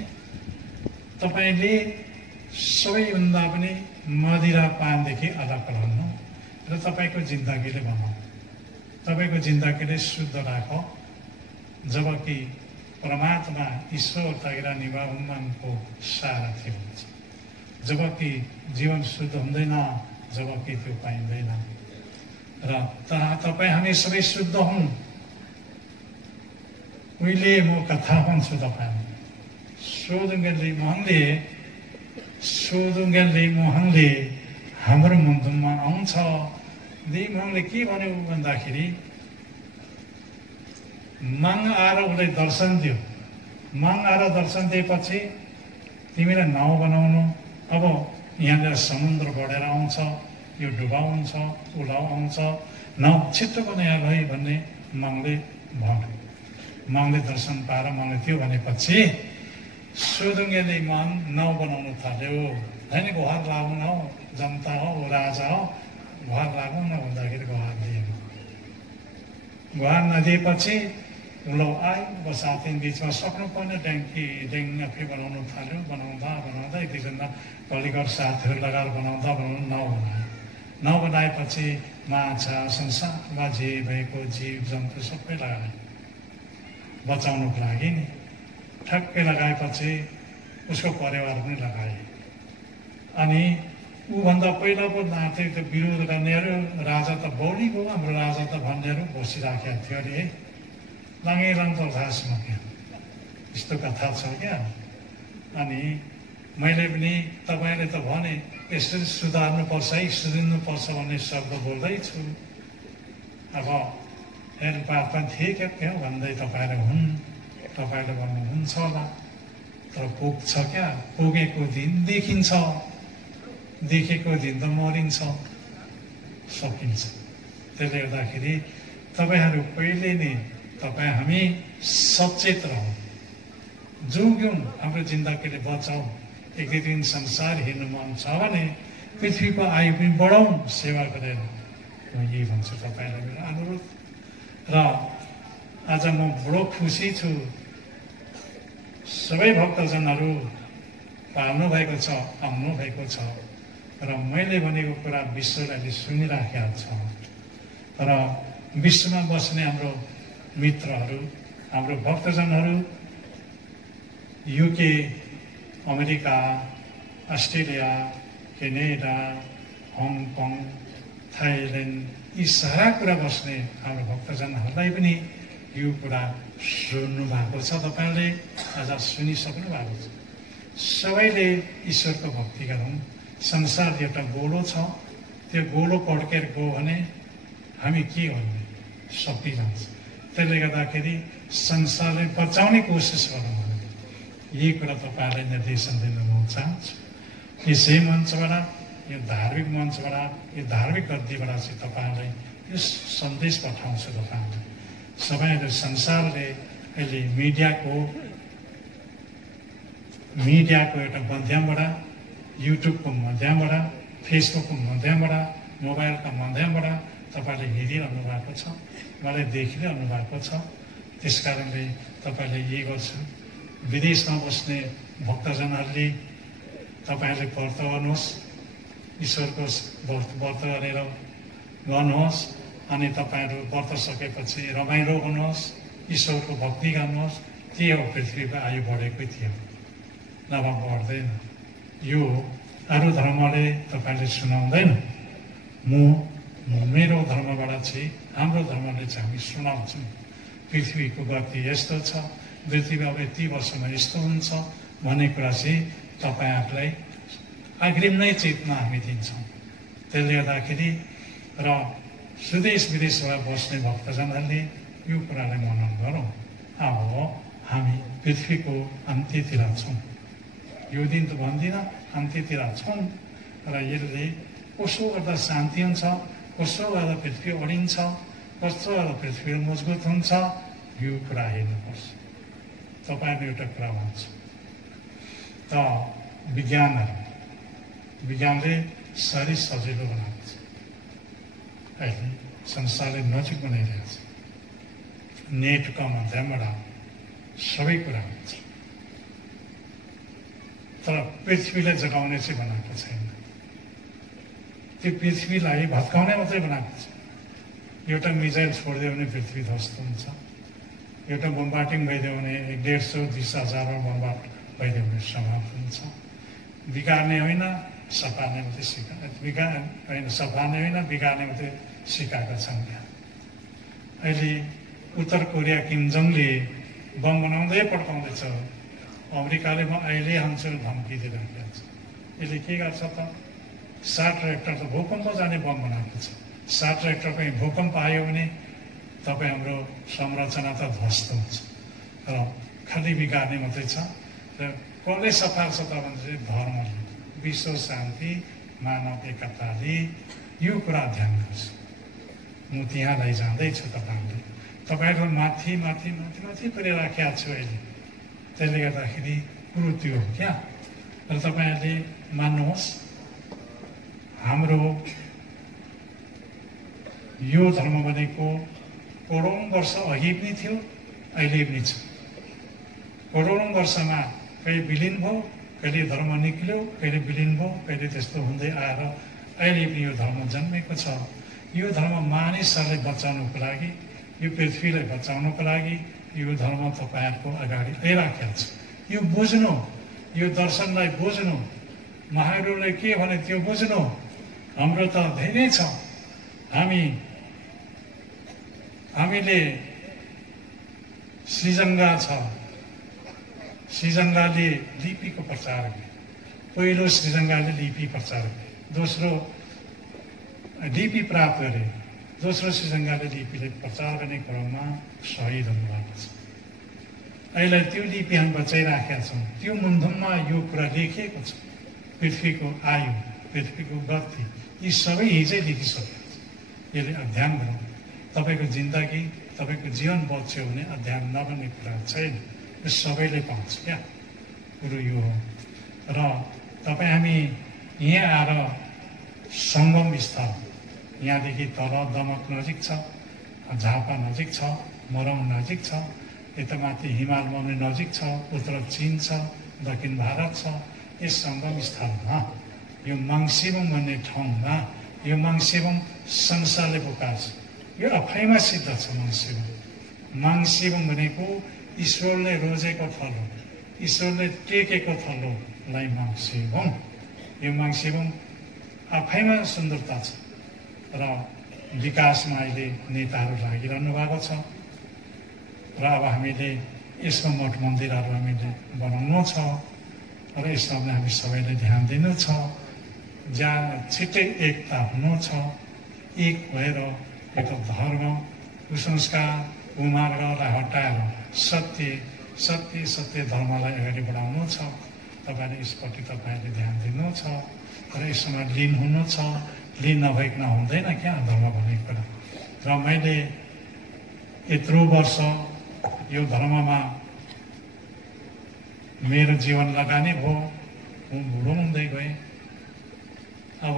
तपाईँले सबैभन्दा पनि मदिरा पानदेखि अलग रहनु र तपाईँको जिन्दगीले बनाऊ, तपाईँको जिन्दगीले शुद्ध राख। जबकि परमात्मा ईश्वर तगेर निभाउनको सारथी हुन्छ। जबकि जीवन शुद्ध हुँदैन, जबकि त्यो पाइँदैन। र तपाईँ हामी सबै शुद्ध हौँ। उहिले म कथा भन्छु तपाईँलाई, सोदुङ्गे लिमोहङले हाम्रो मुन्दुममा आउँछ। लिमोहङले के भन्यो भन्दाखेरि, माङ आएर उसले दर्शन दियो। माङ आएर दर्शन दिएपछि तिमीलाई नाउँ बनाउनु। अब यहाँनिर समुद्र बढेर आउँछ, यो डुबाउँछ, उलाउ आउँछ, नाउँ छिट्टो बनाएर है भन्ने माङले भन्यो। माङले दर्शन पाएर माङले त्यो भनेपछि सोदुङ्गेले नाउँ बनाउनु थाल्यो। होइन गुहार लाउनु, जनता हो, ऊ राजा हो, गुहार लागौँ न भन्दाखेरि गुहार दिएन। गुहार नदिएपछि लो आयो, अब साथीको बिचमा सक्नुपर्ने ड्याङ आफै बनाउनु थाल्यो। बनाउँदा एक दुईजना कलिगर साथीहरू लगाएर बनाउँदा नबनाएपछि माछा संसारमा जे भएको जीव जन्तु सबै लगाए बचाउनुको लागि नि। ठ्याक्कै लगाएपछि उसको परिवार पनि लगाए। अनि ऊभन्दा पहिला पो नाथे त्यो विरोध गर्नेहरू, राजा त बौलीको, हाम्रो राजा त भन्नेहरू बसिराखेका थियो अरे है। लागे रङ घाँसमा क्या यस्तो कथा छ क्या। अनि मैले पनि तपाईँले त भने यसरी सुधार्नुपर्छ है, सुध्रिनुपर्छ भन्ने शब्द बोल्दैछु। अब हेरपात पनि थिए क्या भन्दै तपाईँले भन्नुहुन्छ होला। तर पुग्छ क्या, पुगेको दिन देखिन्छ, देखेको दिन त मरिन्छ, सकिन्छ। त्यसले गर्दाखेरि तपाईँहरू पहिले नै हामी सचेत रहौँ, जोग्यौँ, हाम्रो जिन्दगीले बचाउँ। एक दुई दिन संसार हेर्नु मन छ भने पृथ्वीको आयु पनि बढाउँ सेवा गरेर। म यही भन्छु तपाईँलाई मेरो अनुरोध। र आज म बडो खुसी छु, सबै भक्तजनहरू पाल्नु भएको छ, आउनु भएको छ। र मैले भनेको कुरा विश्वले अहिले सुनिराखेका छ। र विश्वमा बस्ने हाम्रो मित्रहरू, हाम्रो भक्तजनहरू UK, America, Australia, Canada, Hong Kong, Thailand, यी सारा कुरा बस्ने हाम्रो भक्तजनहरूलाई पनि यो कुरा सुन्नु भएको छ। तपाईँले आज सुनिसक्नु भएको छ। सबैले ईश्वरको भक्ति गरौँ। संसार एउटा गोलो छ, त्यो गोलो पड्केर गयो भने हामी के गर्ने, सकिजान्छ। त्यसले गर्दाखेरि संसारलाई बचाउने कोसिस गरौँ। यही कुरा तपाईँलाई निर्देशन दिन म चाहन्छु। यसै मञ्चबाट, यो धार्मिक मञ्चबाट, यो धार्मिक गद्दीबाट चाहिँ तपाईँलाई यो सन्देश पठाउँछु। तपाईँलाई सबैले, संसारले अहिले मिडियाको एउटा माध्यमबाट, युट्युबको माध्यमबाट, फेसबुकको माध्यमबाट, मोबाइलका माध्यमबाट तपाईँले हेरिरहनु भएको छ, मलाई देखिरहनु भएको छ। त्यस कारणले तपाईँले यही गर्छु, विदेशमा बस्ने भक्तजनहरूले तपाईँहरूले व्रत गर्नुहोस्, ईश्वरको व्रत गरेर गर्नुहोस्। अनि तपाईँहरू व्रत सकेपछि रमाइलो गर्नुहोस्, ईश्वरको भक्ति गर्नुहोस्। त्यही हो पृथ्वीको आयु बढेकै थियो, नभए बढ्दैन। यो अरू धर्मले तपाईँले सुनाउँदैन। मेरो धर्मबाट चाहिँ, हाम्रो धर्मले चाहिँ हामी सुनाउँछौँ। पृथ्वीको गति यस्तो छ, पृथ्वी अब यति वर्षमा यस्तो हुन्छ भन्ने कुरा चाहिँ तपाईँहरूलाई अग्रिम नै चेतना हामी दिन्छौँ। त्यसले गर्दाखेरि र सुदेश विदेशबाट बस्ने भक्तजनहरूले यो कुरालाई मनन गरौँ। अब हामी पृथ्वीको अन्त्यतिर छौँ, यो दिन त भन्दिनँ, अन्त्यतिर छौँ। र यसले कसो गर्दा शान्ति हुन्छ, कसो गर्दा पृथ्वी अडिन्छ, कस्तो गर्दा पृथ्वी मजबुत हुन्छ, यो कुरा हेर्नुपर्छ। तपाईँले एउटा कुरा भन्छ त विज्ञानले शरीर सजिलो बनाएको छ, अहिले संसारले नजिक बनाइरहेको छ। नेटको माध्यमबाट सबै कुरा हुन्छ, तर पृथ्वीलाई जगाउने चाहिँ बनाएको छैन। त्यो पृथ्वीलाई भत्काउने मात्रै बनाएको छ। एउटा मिसाइल छोडिदियो भने पृथ्वी ध्वस्त हुन्छ, एउटा बम्बार्डिङ भइदियो भने 150-200,000 बम्बार्ड भइदियो भने समाप्त हुन्छ। बिगार्ने होइन, सफार्ने मात्रै सफार्ने होइन, बिगार्ने मात्रै सिकाएका छन्। अहिले उत्तर कोरिया किम जोङले बम बनाउँदै पड्काउँदैछ, अमेरिकाले अहिले हान्छ धम्की दिइराखेको छ। यसले के गर्छ त, 60 रेक्टर त भूकम्प जाने बम बनाएको छ। 60 रेक्टर कहीँ भूकम्प आयो भने तपाईँ हाम्रो संरचना त ध्वस्त हुन्छ, र खालि बिगार्ने मात्रै छ। र कसले सफार्छ त भने चाहिँ धर्मले, विश्व शान्ति, मानव एकताले यो कुरा ध्यान गर्छ। म त्यहाँ लैजाँदैछु तपाईँहरू माथि परिराखेका छु अहिले। त्यसले गर्दाखेरि कुरो त्यो हो क्या। र तपाईँहरूले मान्नुहोस्, हाम्रो यो धर्म भनेको करोडौं वर्ष अघि पनि थियो, अहिले पनि छ। करोडौं वर्षमा कहिले विलिन भयो, कहिले धर्म निक्ल्यो, कहिले विलिन भयो, कहिले त्यस्तो हुँदै आएर अहिले पनि यो धर्म जन्मेको छ। यो धर्म मानिसहरूलाई बचाउनको लागि, यो पृथ्वीलाई बचाउनको लागि यो धर्म तपाईहरुको अगाडि ल्याइराखेको छ। यो बुझ्नु, यो दर्शनलाई बुझ्नु, महावीरले के भने त्यो बुझ्नु। हाम्रो त धेरै छ, हामीले श्रीजङ्गा छ, श्रीजङ्गाले लिपिको प्रचार गरे। पहिलो श्रीजङ्गाले लिपि प्रचार गरे, दोस्रो लिपि प्राप्त गरे, दोस्रो श्रीजङ्गाले लिपिले प्रचार गर्ने क्रममा शहीद हुनुभएको छ। अहिले त्यो लिपि हामी बचाइराखेका छौँ। त्यो मुन्धुममा यो कुरा लेखिएको छ। पृथ्वीको आयु, पृथ्वीको गति, यी सबै हिजै लेखिसकेको छ। यसले अध्ययन गरौँ। तपाईको जिन्दगी, तपाईको जीवन बच्यो भने अध्ययन नगर्ने कुरा छैन। यो सबैले पाउँछ क्या, कुरो यो हो। र तपाईँ हामी यहाँ आएर सङ्गम स्थल, यहाँदेखि तल दमक नजिक छ, झापा नजिक छ, मरङ नजिक छ, यता माथि हिमाल मौनी नजिक छ, उत्तर चीन छ, दक्षिण भारत छ। यस सङ्गम स्थलमा यो मङ्सिबुङ भन्ने ठाउँमा, यो मङ्सिबुङ संसारले पुकार्छ। यो आफैमा सिद्ध छ। मङ्सिबुङ भनेको ईश्वरले रोजेको थलो, ईश्वरले टेकेको थलोलाई मङ्सिबुङ। यो मङ्सिबुङ आफैमा सुन्दरता छ र विकासमा अहिले नेताहरू लागिरहनु भएको छ। र अब हामीले यसको मठ मन्दिरहरू हामीले बनाउनु छ र यसमा पनि हामी सबैले ध्यान दिनु छ। जहाँ छिट्टै एकता हुनु छ, एक भएर एउटा धर्म, कुसंस्कार, कुमार्गलाई हटाएर सत्य धर्मलाई अगाडि बढाउनु छ। तपाईँले यसपट्टि तपाईँले ध्यान दिनु छ र यसमा लीन हुनु छ। लीन नभइकन हुँदैन क्या धर्म भन्ने कुरा। र मैले यत्रो वर्ष यो धर्ममा मेरो जीवन लगानी भयो, म बुढो हुँदै गएँ। अब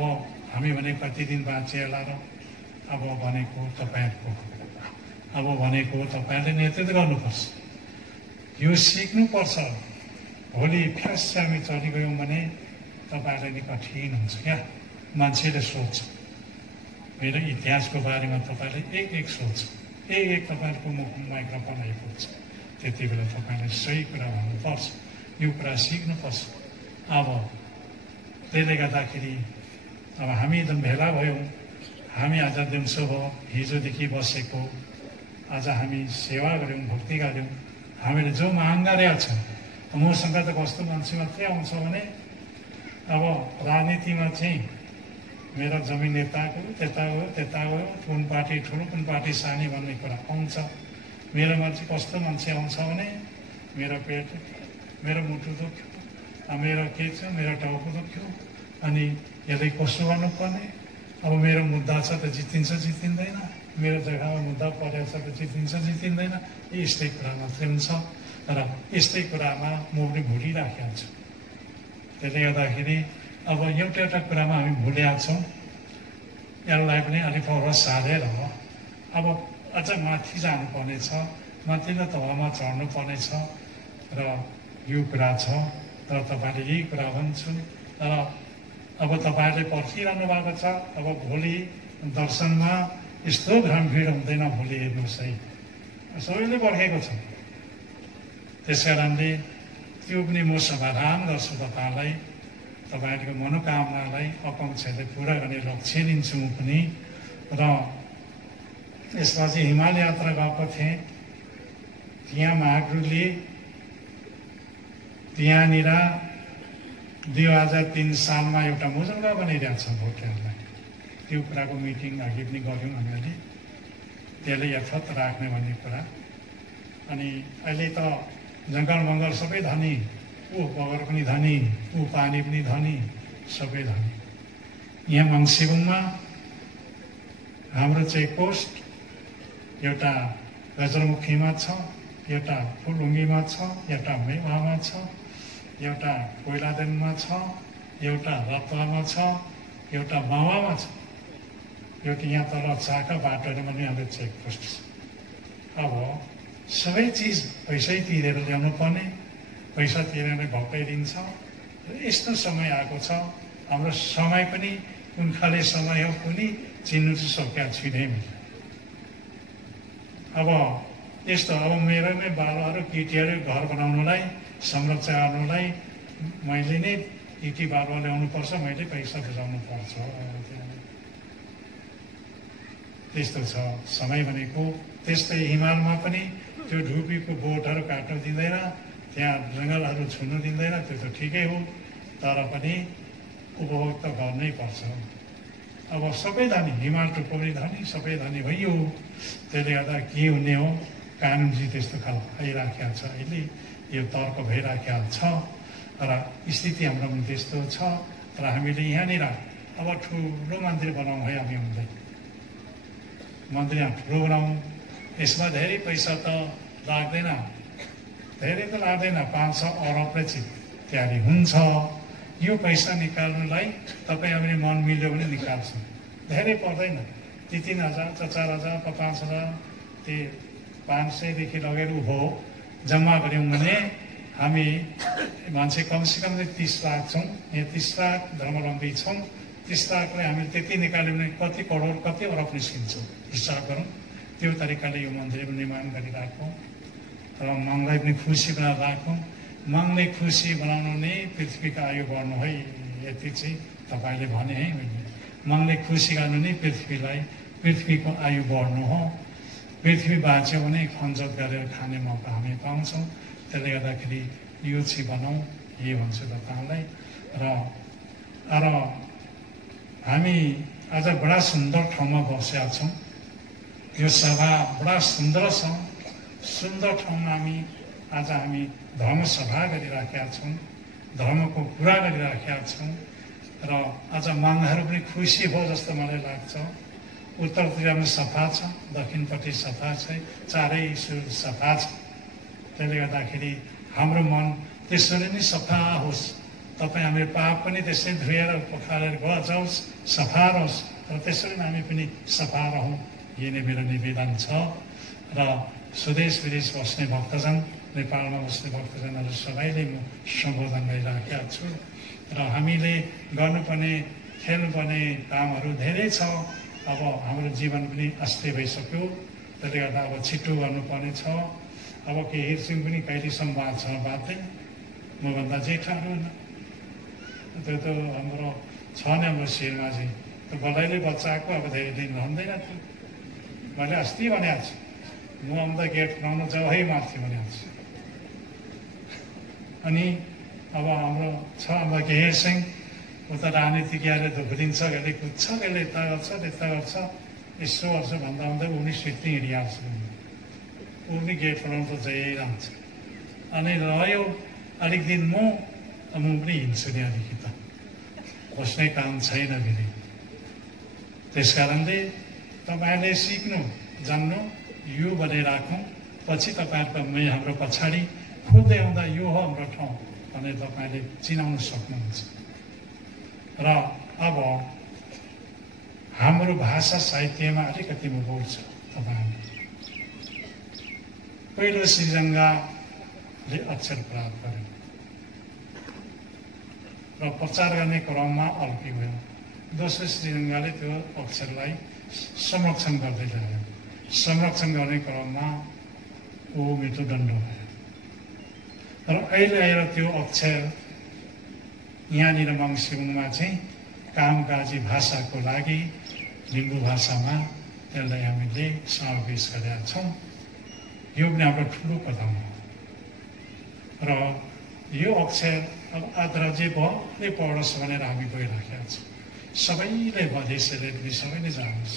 हामी भने कति दिन बाँचिएला र अब भनेको तपाईँहरूले नेतृत्व गर्नुपर्छ। यो सिक्नुपर्छ। भोलि फ्यास हामी चलिगयौँ भने तपाईँहरूलाई नि कठिन हुन्छ क्या। मान्छेले सोध्छ, मेरो इतिहासको बारेमा तपाईँले एक सोध्छ, एक तपाईँहरूको मुखमा माइक्रोफोन आइपुग्छ। त्यति बेला तपाईँले सही कुरा भन्नुपर्छ, यो कुरा सिक्नुपर्छ। अब त्यसले गर्दाखेरि अब हामी एकदम भेला भयौँ। हामी आज दिउँसो भयो, हिजोदेखि बसेको, आज हामी सेवा गऱ्यौँ, भक्ति गऱ्यौँ। हामीले जो माग गरेका छौँ, मसँग त कस्तो मान्छे मात्रै आउँछ भने अब राजनीतिमा चाहिँ मेरो जमिन यता गयो, त्यता गयो, कुन पार्टी ठुलो, कुन पार्टी सानी भन्ने कुरा आउँछ। मेरोमा चाहिँ कस्तो मान्छे आउँछ भने मेरो पेट, मेरो मुटु दुख्यो, मेरो के छ, मेरो टाउको दुख्यो, अनि यसलाई कसो गर्नुपर्ने, अब मेरो मुद्दा छ त जितिँदैन, मेरो जग्गामा मुद्दा परेको छ त जितिँदैन। यस्तै कुरा मात्रै हुन्छ र यस्तै कुरामा म पनि भुलिराखेको छु। त्यसले गर्दाखेरि अब एउटा कुरामा हामी भुलेका छौँ। यसलाई पनि अलिक रस हालेर अब अझ माथि जानुपर्ने छ, माथिल्लो तहमा चढ्नुपर्ने छ र यो कुरा छ। तर तपाईँले यही कुरा भन्छु। तर अब तपाईँहरूले पर्खिरहनु भएको छ। अब भोलि दर्शनमा यस्तो घामभिड हुँदैन। भोलि हेर्नुहोस् है, सबैले पर्खेको छ। त्यस कारणले त्यो पनि म समाधान गर्छु तपाईँलाई। तपाईँहरूको मनोकामनालाई, आकाङ्क्षालाई पुरा गर्ने लक्ष्य लिन्छु म पनि। र यसपछि हिमाल यात्रा गएको थिएँ। त्यहाँ महागुरुले त्यहाँनिर 2003 सालमा एउटा मुजल्ला बनाइरहेको छ भोटेहरूलाई। त्यो कुराको मिटिङ अघि पनि गऱ्यौँ हामीले, त्यसले यथार्थ राख्ने भन्ने कुरा। अनि अहिले त जङ्गल मङ्गल सबै धनी, ऊ बगर पनि धनी, ऊ पानी पनि धनी, सबै धनी। यहाँ मङ्सिबुङमा हाम्रो चेकपोस्ट एउटा गजलमुखीमा छ, एउटा फुलुङ्गीमा छ, एउटा मेवामा छ, एउटा कोइलादेनमा छ, एउटा रतुवामा छ, एउटा मावामा छ, एउटा यहाँ तल चाका बाटोमा पनि हाम्रो चेकपोस्ट छ। अब सबै चिज पैसै तिरेर ल्याउनु पर्ने, पैसा तिरेर भक्कै दिन्छ। यस्तो समय आएको छ, हाम्रो समय पनि कुन खाले समय हो कुनै चिन्नु चाहिँ सकेका छुइनँ। अब यस्तो अब मेरो नै बालुवाहरू केटीहरू घर बनाउनुलाई संरक्षण गर्नुलाई मैले नै केटी बालुवा ल्याउनुपर्छ, मैले पैसा बुझाउनु पर्छ। त्यस्तो छ समय भनेको। त्यस्तै हिमालमा पनि त्यो धुपीको बोटहरू काट्नु दिँदैन, त्यहाँ जङ्गलहरू छुनु दिँदैन, त्यो त ठिकै हो, तर पनि उपभोग त गर्नै पर्छ। अब सबै धनी, हिमाल टुप्पोनी धनी, सबै धनी भइयो। त्यसले गर्दा के हुने हो, कानुन चाहिँ त्यस्तो खालको आइराखेको छ, अहिले यो तर्क भइराखेको छ र स्थिति हाम्रो पनि त्यस्तो छ। र हामीले यहाँनिर अब ठुलो मन्दिर बनाउँ है, हामी हुँदै मन्दिर यहाँ ठुलो बनाउँ, यसमा धेरै पैसा त लाग्दैन, धेरै त लाग्दैन, 500 अरबले चाहिँ तयारी हुन्छ। यो पैसा निकाल्नुलाई तपाईँ हामीले मन मिल्यो भने निकाल्छौँ, धेरै पर्दैन। ती 3,000 4,000 5,000 त्यो 500देखि लगेर हो जम्मा गऱ्यौँ भने हामी मान्छे कमसेकम 30 लाख छौँ, यहाँ 30 लाख धर्मावलम्बी छौँ। 30 लाखले हामीले त्यति निकाल्यो भने कति करोड कति अरब निस्किन्छ, हिसाब गरौँ। त्यो तरिकाले यो मन्दिर निर्माण गरिराखौँ र मङलाई पनि खुसी बनाएर राखौँ। मङलाई खुसी बनाउनु नै पृथ्वीको आयु बढ्नु है, यति चाहिँ तपाईँले भने है। मङले खुसी गर्नु नै पृथ्वीको आयु बढ्नु हो। पृथ्वी बाँच्यो भने खनजत गरेर खाने मौका हामी पाउँछौँ। त्यसले गर्दाखेरि यो चाहिँ बनाउँ, यही भन्छु तपाईँलाई। र हामी आज बडा सुन्दर ठाउँमा बसेका छौँ। यो सभा बडा सुन्दर छ, सुन्दर ठाउँमा आज हामी धर्म सभा गरिराखेका छौँ, धर्मको कुरा गरिराखेका छौँ। र आज मागहरू पनि खुसी भयो जस्तो मलाई लाग्छ। उत्तरतिर पनि सफा छ, दक्षिणपट्टि सफा छ, चारै सुर सफा छ। त्यसले गर्दाखेरि हाम्रो मन त्यसरी नै सफा होस्, तपाईँ हाम्रो पाप पनि त्यसै धोएर पखालेर जाओस्, सफा रहोस्, र त्यसरी नै हामी पनि सफा रहौँ, यही नै मेरो निवेदन छ। र स्वदेश विदेश बस्ने भक्तजन, नेपालमा बस्ने भक्तजनहरू सबैले म सम्बोधन गरिराखेका छु। र हामीले गर्नुपर्ने खेल्नुपर्ने कामहरू धेरै छ। अब हाम्रो जीवन पनि अस्थिर भइसक्यो, त्यसले गर्दा अब छिटो गर्नुपर्ने छ। अब के हिर्सिङ पनि कहिलेसम्म बाँच्छ बाँच्दैन, मभन्दा जेठाहरू त्यो त हाम्रो छ नि हाम्रो शिरमा चाहिँ, त्यो बल्लैले बच्चाको अब धेरै दिन रहँदैन। त्यो मैले अस्ति भनेको छु, म आउँदा गेट बनाउनु जाऊ है माथि भनेको छु। अनि अब हाम्रो छ हाम्रो केही सिंह, उता राजनीतिज्ञहरूले धोका दिन्छ, कहिले कुद्छ, कहिले यता गर्छ त्यता गर्छ, यसो गर्छ भन्दा भन्दै उनी सिट्टी हिँडिहाल्छ। ऊ पनि गेट बनाउनु त जाइरहन्छ। अनि रह्यो अलिक दिन म पनि हिँड्छु नि अलिकति, त बस्ने काम छैन फेरि। त्यस कारणले तपाईँहरूले सिक्नु जान्नु, यो बनाइराखौँ, पछि तपाईँहरूको हाम्रो पछाडि खोज्दै आउँदा यो हो हाम्रो ठाउँ भनेर तपाईँले चिनाउन सक्नुहुन्छ। र अब हाम्रो भाषा साहित्यमा अलिकति म बोल्छु तपाईँहरूले। पहिलो श्रीजङ्गाले अक्षर प्राप्त गर्यो र प्रचार गर्ने क्रममा अल्पी भयो। दोस्रो श्रीजङ्गाले त्यो अक्षरलाई संरक्षण गर्दै ल्यायो। संरक्षण गर्ने क्रममा ऊ मृत्युदण्ड भयो। र अहिले आएर त्यो अक्षर यहाँनिर मङ्सिरमा चाहिँ कामकाजी भाषाको लागि लिम्बू भाषामा त्यसलाई हामीले समावेश गरेका छौँ। यो पनि हाम्रो ठुलो कदम हो। र यो अक्षर अब आदराजे भले पढोस् भनेर हामी गइराखेका छौँ। सबैले विदेशीले पनि सबैले जानुहोस्,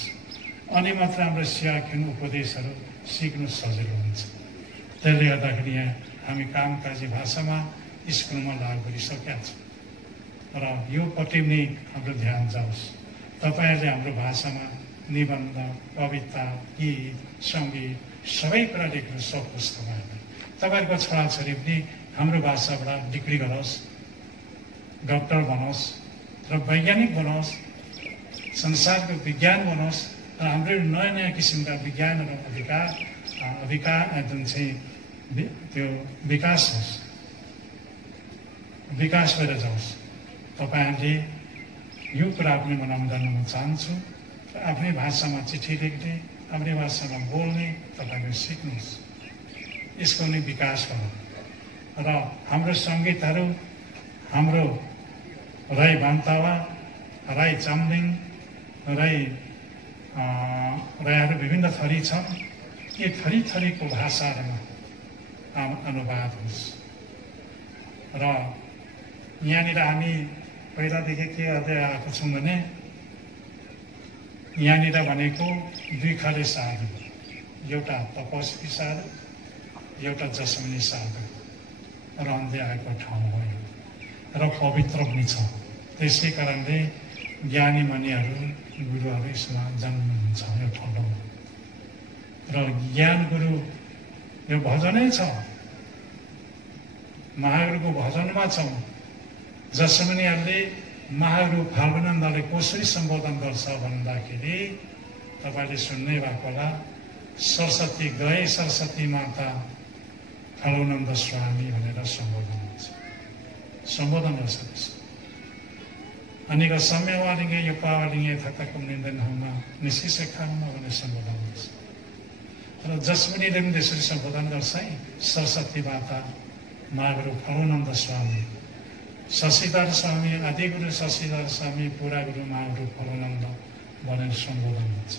अनि मात्र हाम्रो सियाखिन उपदेशहरू सिक्नु सजिलो हुन्छ। त्यसले गर्दाखेरि यहाँ हामी कामकाजी भाषामा स्कुलमा लागू गरिसकेका छौँ। र योपट्टि नै हाम्रो ध्यान जाओस्। तपाईँहरूले हाम्रो भाषामा निबन्ध, कविता, गीत, सङ्गीत सबै कुरा लेख्न सकोस्। तपाईँहरूको छोराछोरी पनि हाम्रो भाषाबाट डिग्री गरोस्, डक्टर बनोस् र वैज्ञानिक बनोस्, संसारको विज्ञान बनोस् र हाम्रो नयाँ नयाँ किसिमका विज्ञानहरू अधिकार जुन चाहिँ त्यो विकास होस्, विकास भएर जाओस्। तपाईँहरूले यो कुरा पनि बनाउन जान्न म चाहन्छु। आफ्नै भाषामा चिठी लेख्ने, आफ्नै भाषामा बोल्ने तपाईँले सिक्नुहोस्। यसको नै विकास गरौँ र हाम्रो सङ्गीतहरू, हाम्रो राई बान्तावा, राई चामलिङ, राईहरू विभिन्न थरी छन्। यी थरी थरीको भाषाहरूमा अनुवाद होस्। र यहाँनिर हामी पहिलादेखि के गर्दै आएको छौँ भने यहाँनिर भनेको दुई खाले साधु, एउटा तपस्वी साधु, एउटा जसमनी साधु रहँदै आएको ठाउँ हो र पवित्र पनि छ। त्यसै कारणले ज्ञानी मुनिहरू, गुरुहरू यसमा जन्मनुहुन्छ यो ठाउँमा। र ज्ञान गुरु यो भजनै छ, महागुरुको भजनमा छौँ। जसमनीहरूले महागुरु फाल्गुनन्दले कसरी सम्बोधन गर्छ भन्दाखेरि तपाईँले सुन्नै भएको होला, सरस्वती गए सरस्वती माता फाल्गुनन्द स्वामी भनेर सम्बोधन हुन्छ, सम्बोधन गर्छ। अनि सम्यवालिङ्गे यो पावालिङ्गे थक्तकम निन्दनमा निशिशेखानमा भनेर सम्बोधन गर्छ। र जसमनीले पनि त्यसरी सम्बोधन गर्छ है, सरस्वती माता महागुरु फाल्गुनन्द स्वामी, शशिधर स्वामी, आदिगुरु शशिधर स्वामी, पुरा गुरु महागुरु फाल्गुनन्द भनेर सम्बोधन हुन्छ।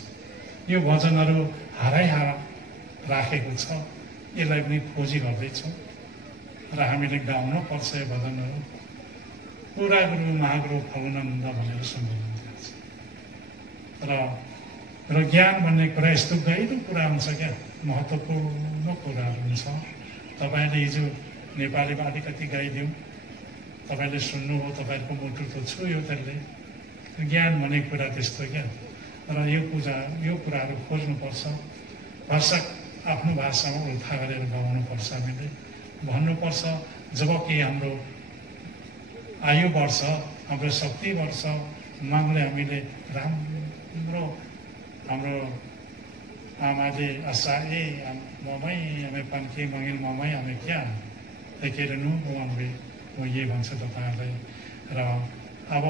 यो भजनहरू हारै राखेको छ, यसलाई पनि खोजी गर्दैछौँ र हामीले गाउनुपर्छ यो भजनहरू। पुरा गुरु महागुरु फाल्गुनन्द भनेर सम्बोधन गर्छ। र ज्ञान भन्ने कुरा यस्तो गहिरो कुरा हुन्छ क्या, महत्त्वपूर्ण कुराहरू हुन्छ। तपाईँले हिजो नेपालीमा अलिकति गाइदिउँ, तपाईँले सुन्नुभयो, तपाईँको मुटु त छुयो त्यसले। ज्ञान भन्ने कुरा त्यस्तो क्या। र यो कुराहरू खोज्नुपर्छ, भाषा आफ्नो भाषामा उल्था गरेर गाउनुपर्छ। हामीले भन्नुपर्छ, जब कि हाम्रो आयु बढ्छ, हाम्रो शक्ति बढ्छ, मागले हामीले राम्रो हाम्रो आमाले आशा ममै हमें पन्के मगिल ममै हमें क्या देखेर नु म यही भन्छु तपाईँहरूलाई। र अब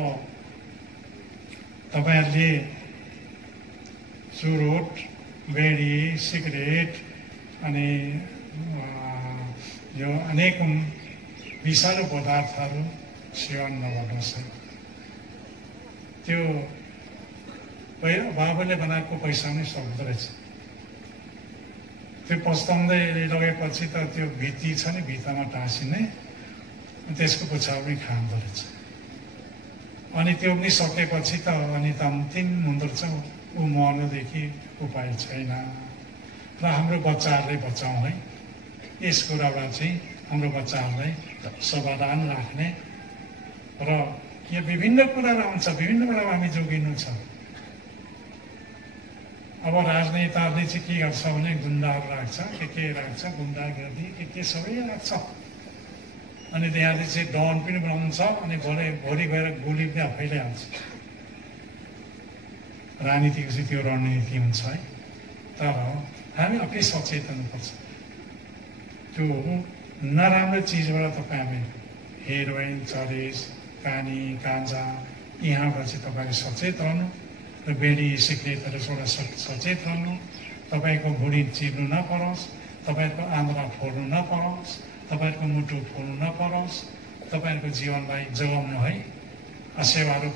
तपाईँहरूले चुरोट, बेडी, सिगरेट अनि यो अनेक विषालु पदार्थहरू सेवन नगर्नुहोस्। त्यो बाबुले बनाएको पैसा पनि सक्दो रहेछ। त्यो पस्ताउँदै लगेपछि त त्यो भित्ती छ नि, भित्तामा टाँसिने, त्यसको पुच्छा पनि खाँदो रहेछ। अनि त्यो पनि सकेपछि त अनि त अन्तिम हुँदोरहेछ, ऊ मर्नुदेखि उपाय छैन। र हाम्रो बच्चाहरूलाई बचाउँ है, यस कुराबाट चाहिँ हाम्रो बच्चाहरूलाई सावधान राख्ने। र यो विभिन्न कुराहरू आउँछ, विभिन्न कुरामा हामी जोगिनु छ। अब राजनेताहरूले चाहिँ के गर्छ भने गुन्डाहरू राख्छ, के राख्छ, गुन्डागर्दी के सबै राख्छ। अनि त्यहाँले चाहिँ डन पनि बनाउँछ, अनि भोलि गएर गोली पनि आफैले हाल्छ। राजनीतिको चाहिँ त्यो रणनीति हुन्छ है। तर हामी आफै सचेत हुनुपर्छ। त्यो नराम्रो चिजबाट तपाईँ हामी हेरोइन, चरेस, कानी, गाँजा यहाँबाट चाहिँ तपाईँले सचेत रहनु। र बेडी, सिगरेटहरूबाट सचेत रहनु। तपाईँको भुँडी चिर्नु नपरोस्, तपाईँको आन्द्रा फोड्नु नपरोस्, तपाईँको मुटु फोड्नु नपरोस्, तपाईँहरूको जीवनलाई जोगाउनु है। सेवाहरू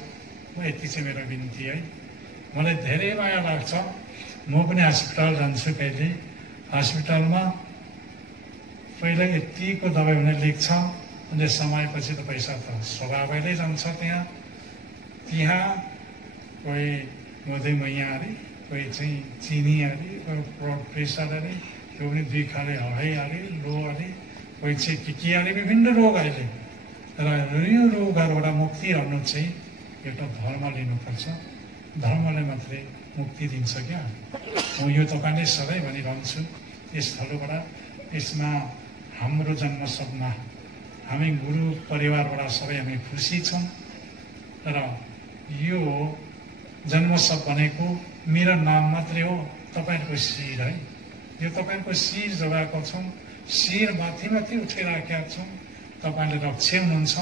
यति चाहिँ मेरो बिन्ती है। मलाई धेरै माया लाग्छ। म पनि हस्पिटल जान्छु कहिले। हस्पिटलमा पहिला यतिको दबाई भने लेख्छ, अनि समयपछि त पैसा त स्वभावैले जान्छ। त्यहाँ कोही मधुमेह अरे, कोही चाहिँ चिनी अरे, कोही ब्लड प्रेसर अरे, त्यो पनि 2 खाले हाई अरे, लो अरे, कोही चाहिँ के अरे, विभिन्न रोग अहिले। र यो रोगहरूबाट मुक्ति रहनु चाहिँ एउटा धर्म लिनुपर्छ। धर्मले मात्रै मुक्ति दिन्छ क्या। म यो तपाईँले सधैँ भनिरहन्छु। यस थलोबाट यसमा हाम्रो जन्मसम्म हामी गुरु परिवारबाट सबै हामी खुसी छौँ। र यो जन्मोत्सव भनेको मेरो नाम मात्रै हो, तपाईँहरूको शिर है। यो तपाईँहरूको शिर जोगाएको छौँ, शिर माथि माथि उठाइराखेका छौँ। तपाईँले रक्षे हुनुहुन्छ,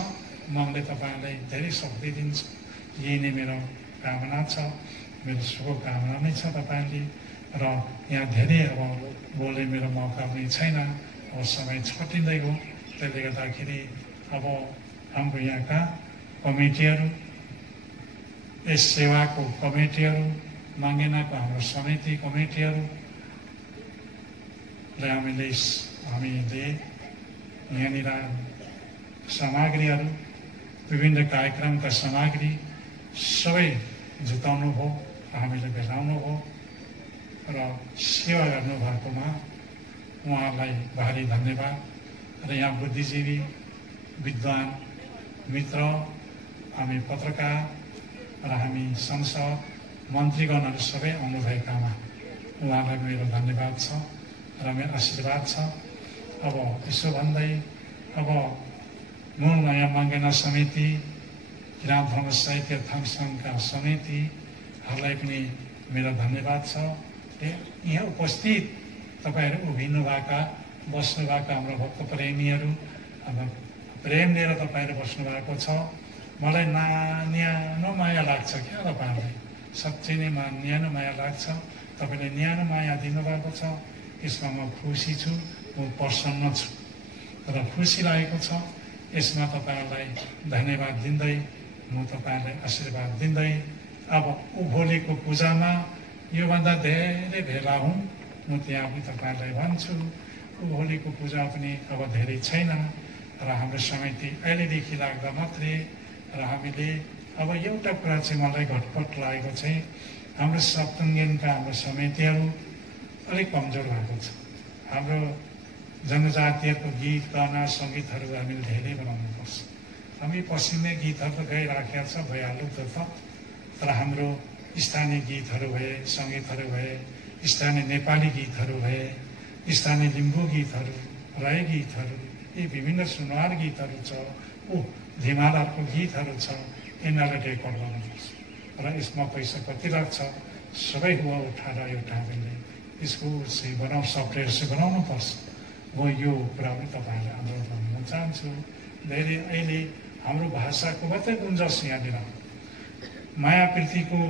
मैले तपाईँलाई धेरै शक्ति दिन्छु। यही नै मेरो कामना छ, मेरो शुभकामना नै छ तपाईँले। र यहाँ धेरै अब बोल्ने मेरो मौका पनि छैन, अब समय छटिँदै गयो। त्यसले गर्दाखेरि अब हाम्रो यहाँका कमिटीहरू, यस सेवाको कमिटीहरू, माङ्गेनाको हाम्रो समिति कमिटीहरूलाई हामीले यहाँनिर सामग्रीहरू, विभिन्न कार्यक्रमका सामग्री सबै जुटाउनु भयो, हामीले भेटाउनु भयो र सेवा गर्नुभएकोमा उहाँहरूलाई भारी धन्यवाद। र यहाँ बुद्धिजीवी, विद्वान मित्र, हामी पत्रकार र हामी संसद मन्त्रीगणहरू सबै आउनुभएकामा उहाँलाई मेरो धन्यवाद छ र मेरो आशीर्वाद छ। अब यसो भन्दै अब मूल नयाँ माङ्गेना समिति, किराँत धर्म साहित्य थाङ सङ्घका समितिहरूलाई पनि मेरो धन्यवाद छ। यहाँ उपस्थित तपाईँहरू उभिनुभएका, बस्नुभएका हाम्रो भक्त प्रेमीहरू, अब प्रेम लिएर तपाईँहरू बस्नुभएको छ। मलाई न्यानो माया लाग्छ क्या तपाईँहरूलाई, साँच्चै नै न्यानो माया लाग्छ। तपाईँले न्यानो माया दिनुभएको छ, यसमा म खुसी छु, म प्रसन्न छु र खुसी लागेको छ। यसमा तपाईँहरूलाई धन्यवाद दिँदै, म तपाईँहरूलाई आशीर्वाद दिँदै, अब उभोलीको पूजामा योभन्दा धेरै भेला हुँ, म त्यहाँ पनि तपाईँहरूलाई भन्छु। उभोलीको पूजा पनि अब धेरै छैन र हाम्रो समिति अहिलेदेखि लाग्दा मात्रै। र हामीले अब एउटा कुरा चाहिँ मलाई घटपट लागेको चाहिँ हाम्रो सप्तङ्गेनका हाम्रो समितिहरू अलिक कमजोर भएको छ। हाम्रो जनजातिहरूको गीत गाना सङ्गीतहरू हामीले धेरै बनाउनुपर्छ। हामी पश्चिमे गीतहरू त गाइराखेका छ, भइहाल्यो त्यो त। तर हाम्रो स्थानीय गीतहरू भए, सङ्गीतहरू भए, स्थानीय नेपाली गीतहरू भए, स्थानीय लिम्बू गीतहरू, राई गीतहरू, यी विभिन्न सुनवार गीतहरू छ, धिमालहरूको गीतहरू छ, यिनीहरूलाई रेकर्ड गर्नुपर्छ। र यसमा पैसा कति लाग्छ सबै हुवा उठाएर एउटा हामीले यसको चाहिँ सफ्टवेयर चाहिँ बनाउनुपर्छ। म यो कुरा पनि तपाईँहरूलाई अनुरोध गर्न चाहन्छु। धेरै अहिले हाम्रो भाषाको मात्रै गुन्जस यहाँनिर, माया प्रीतिको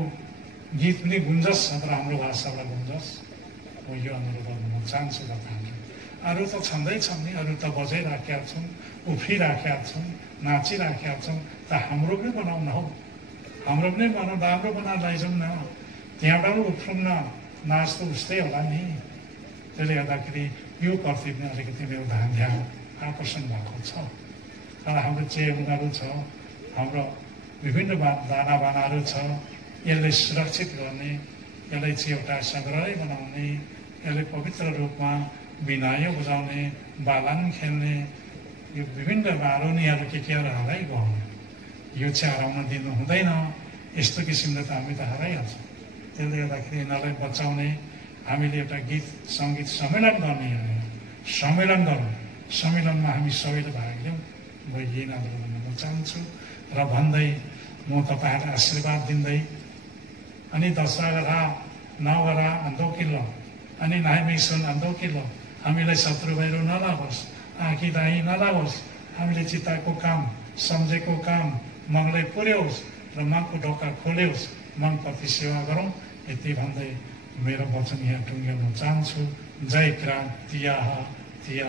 गीत पनि गुन्जस छ, तर हाम्रो भाषाबाट गुन्जस। म यो अनुरोध गर्न चाहन्छु तपाईँहरूलाई। अरू त छँदै छन् नि, अरू त बजाइराखेका छौँ, उफ्रिराखेका छौँ, नाचिराखेका छौँ, त हाम्रो पनि बनाउन हौ, हाम्रो पनि बनाउँदा राम्रो बनाएर लैजाउँ न, त्यहाँबाट पनि उफ्रौँ न, नाच त उस्तै होला नि। त्यसले गर्दाखेरि यो प्रति पनि अलिकति मेरो ध्यान आकर्षण भएको छ। तर हाम्रो चेयरहरू छ, हाम्रो विभिन्न दानाबानाहरू छ, यसलाई सुरक्षित गर्ने, यसलाई चाहिँ एउटा सङ्ग्रहालय बनाउने, यसलाई पवित्र रूपमा बिनायो बुझाउने, बालन खेल्ने, यो विभिन्न मारुनीहरू केहरू हराइगयो। यो चाहिँ हराउन दिनु हुँदैन। यस्तो किसिमले त हामी त हराइहाल्छौँ। त्यसले गर्दाखेरि यिनीहरूलाई बचाउने हामीले एउटा गीत सङ्गीत सम्मेलन गर्ने, सम्मेलन गरौँ। सम्मेलनमा हामी सबैले भाग लिउँ। म यही अनुरोध गर्न चाहन्छु र भन्दै म तपाईँहरूलाई आशीर्वाद दिँदै, अनि दशहरा नवरा अन्धोकिल्लो अनि नाइमिसन अन्धोकिल्लो, हामीलाई शत्रु भैरो नलागोस्, आँखी दाही नलागोस्, हामीले चिताएको काम, सम्झेको काम मङलाई पुर्याओस् र मङको ढोका खोल्योस्, मङप्रति सेवा गरौँ। यति भन्दै मेरो वचन यहाँ टुङ्ग्याउन चाहन्छु। जय क्रान्ति, तिया तिया।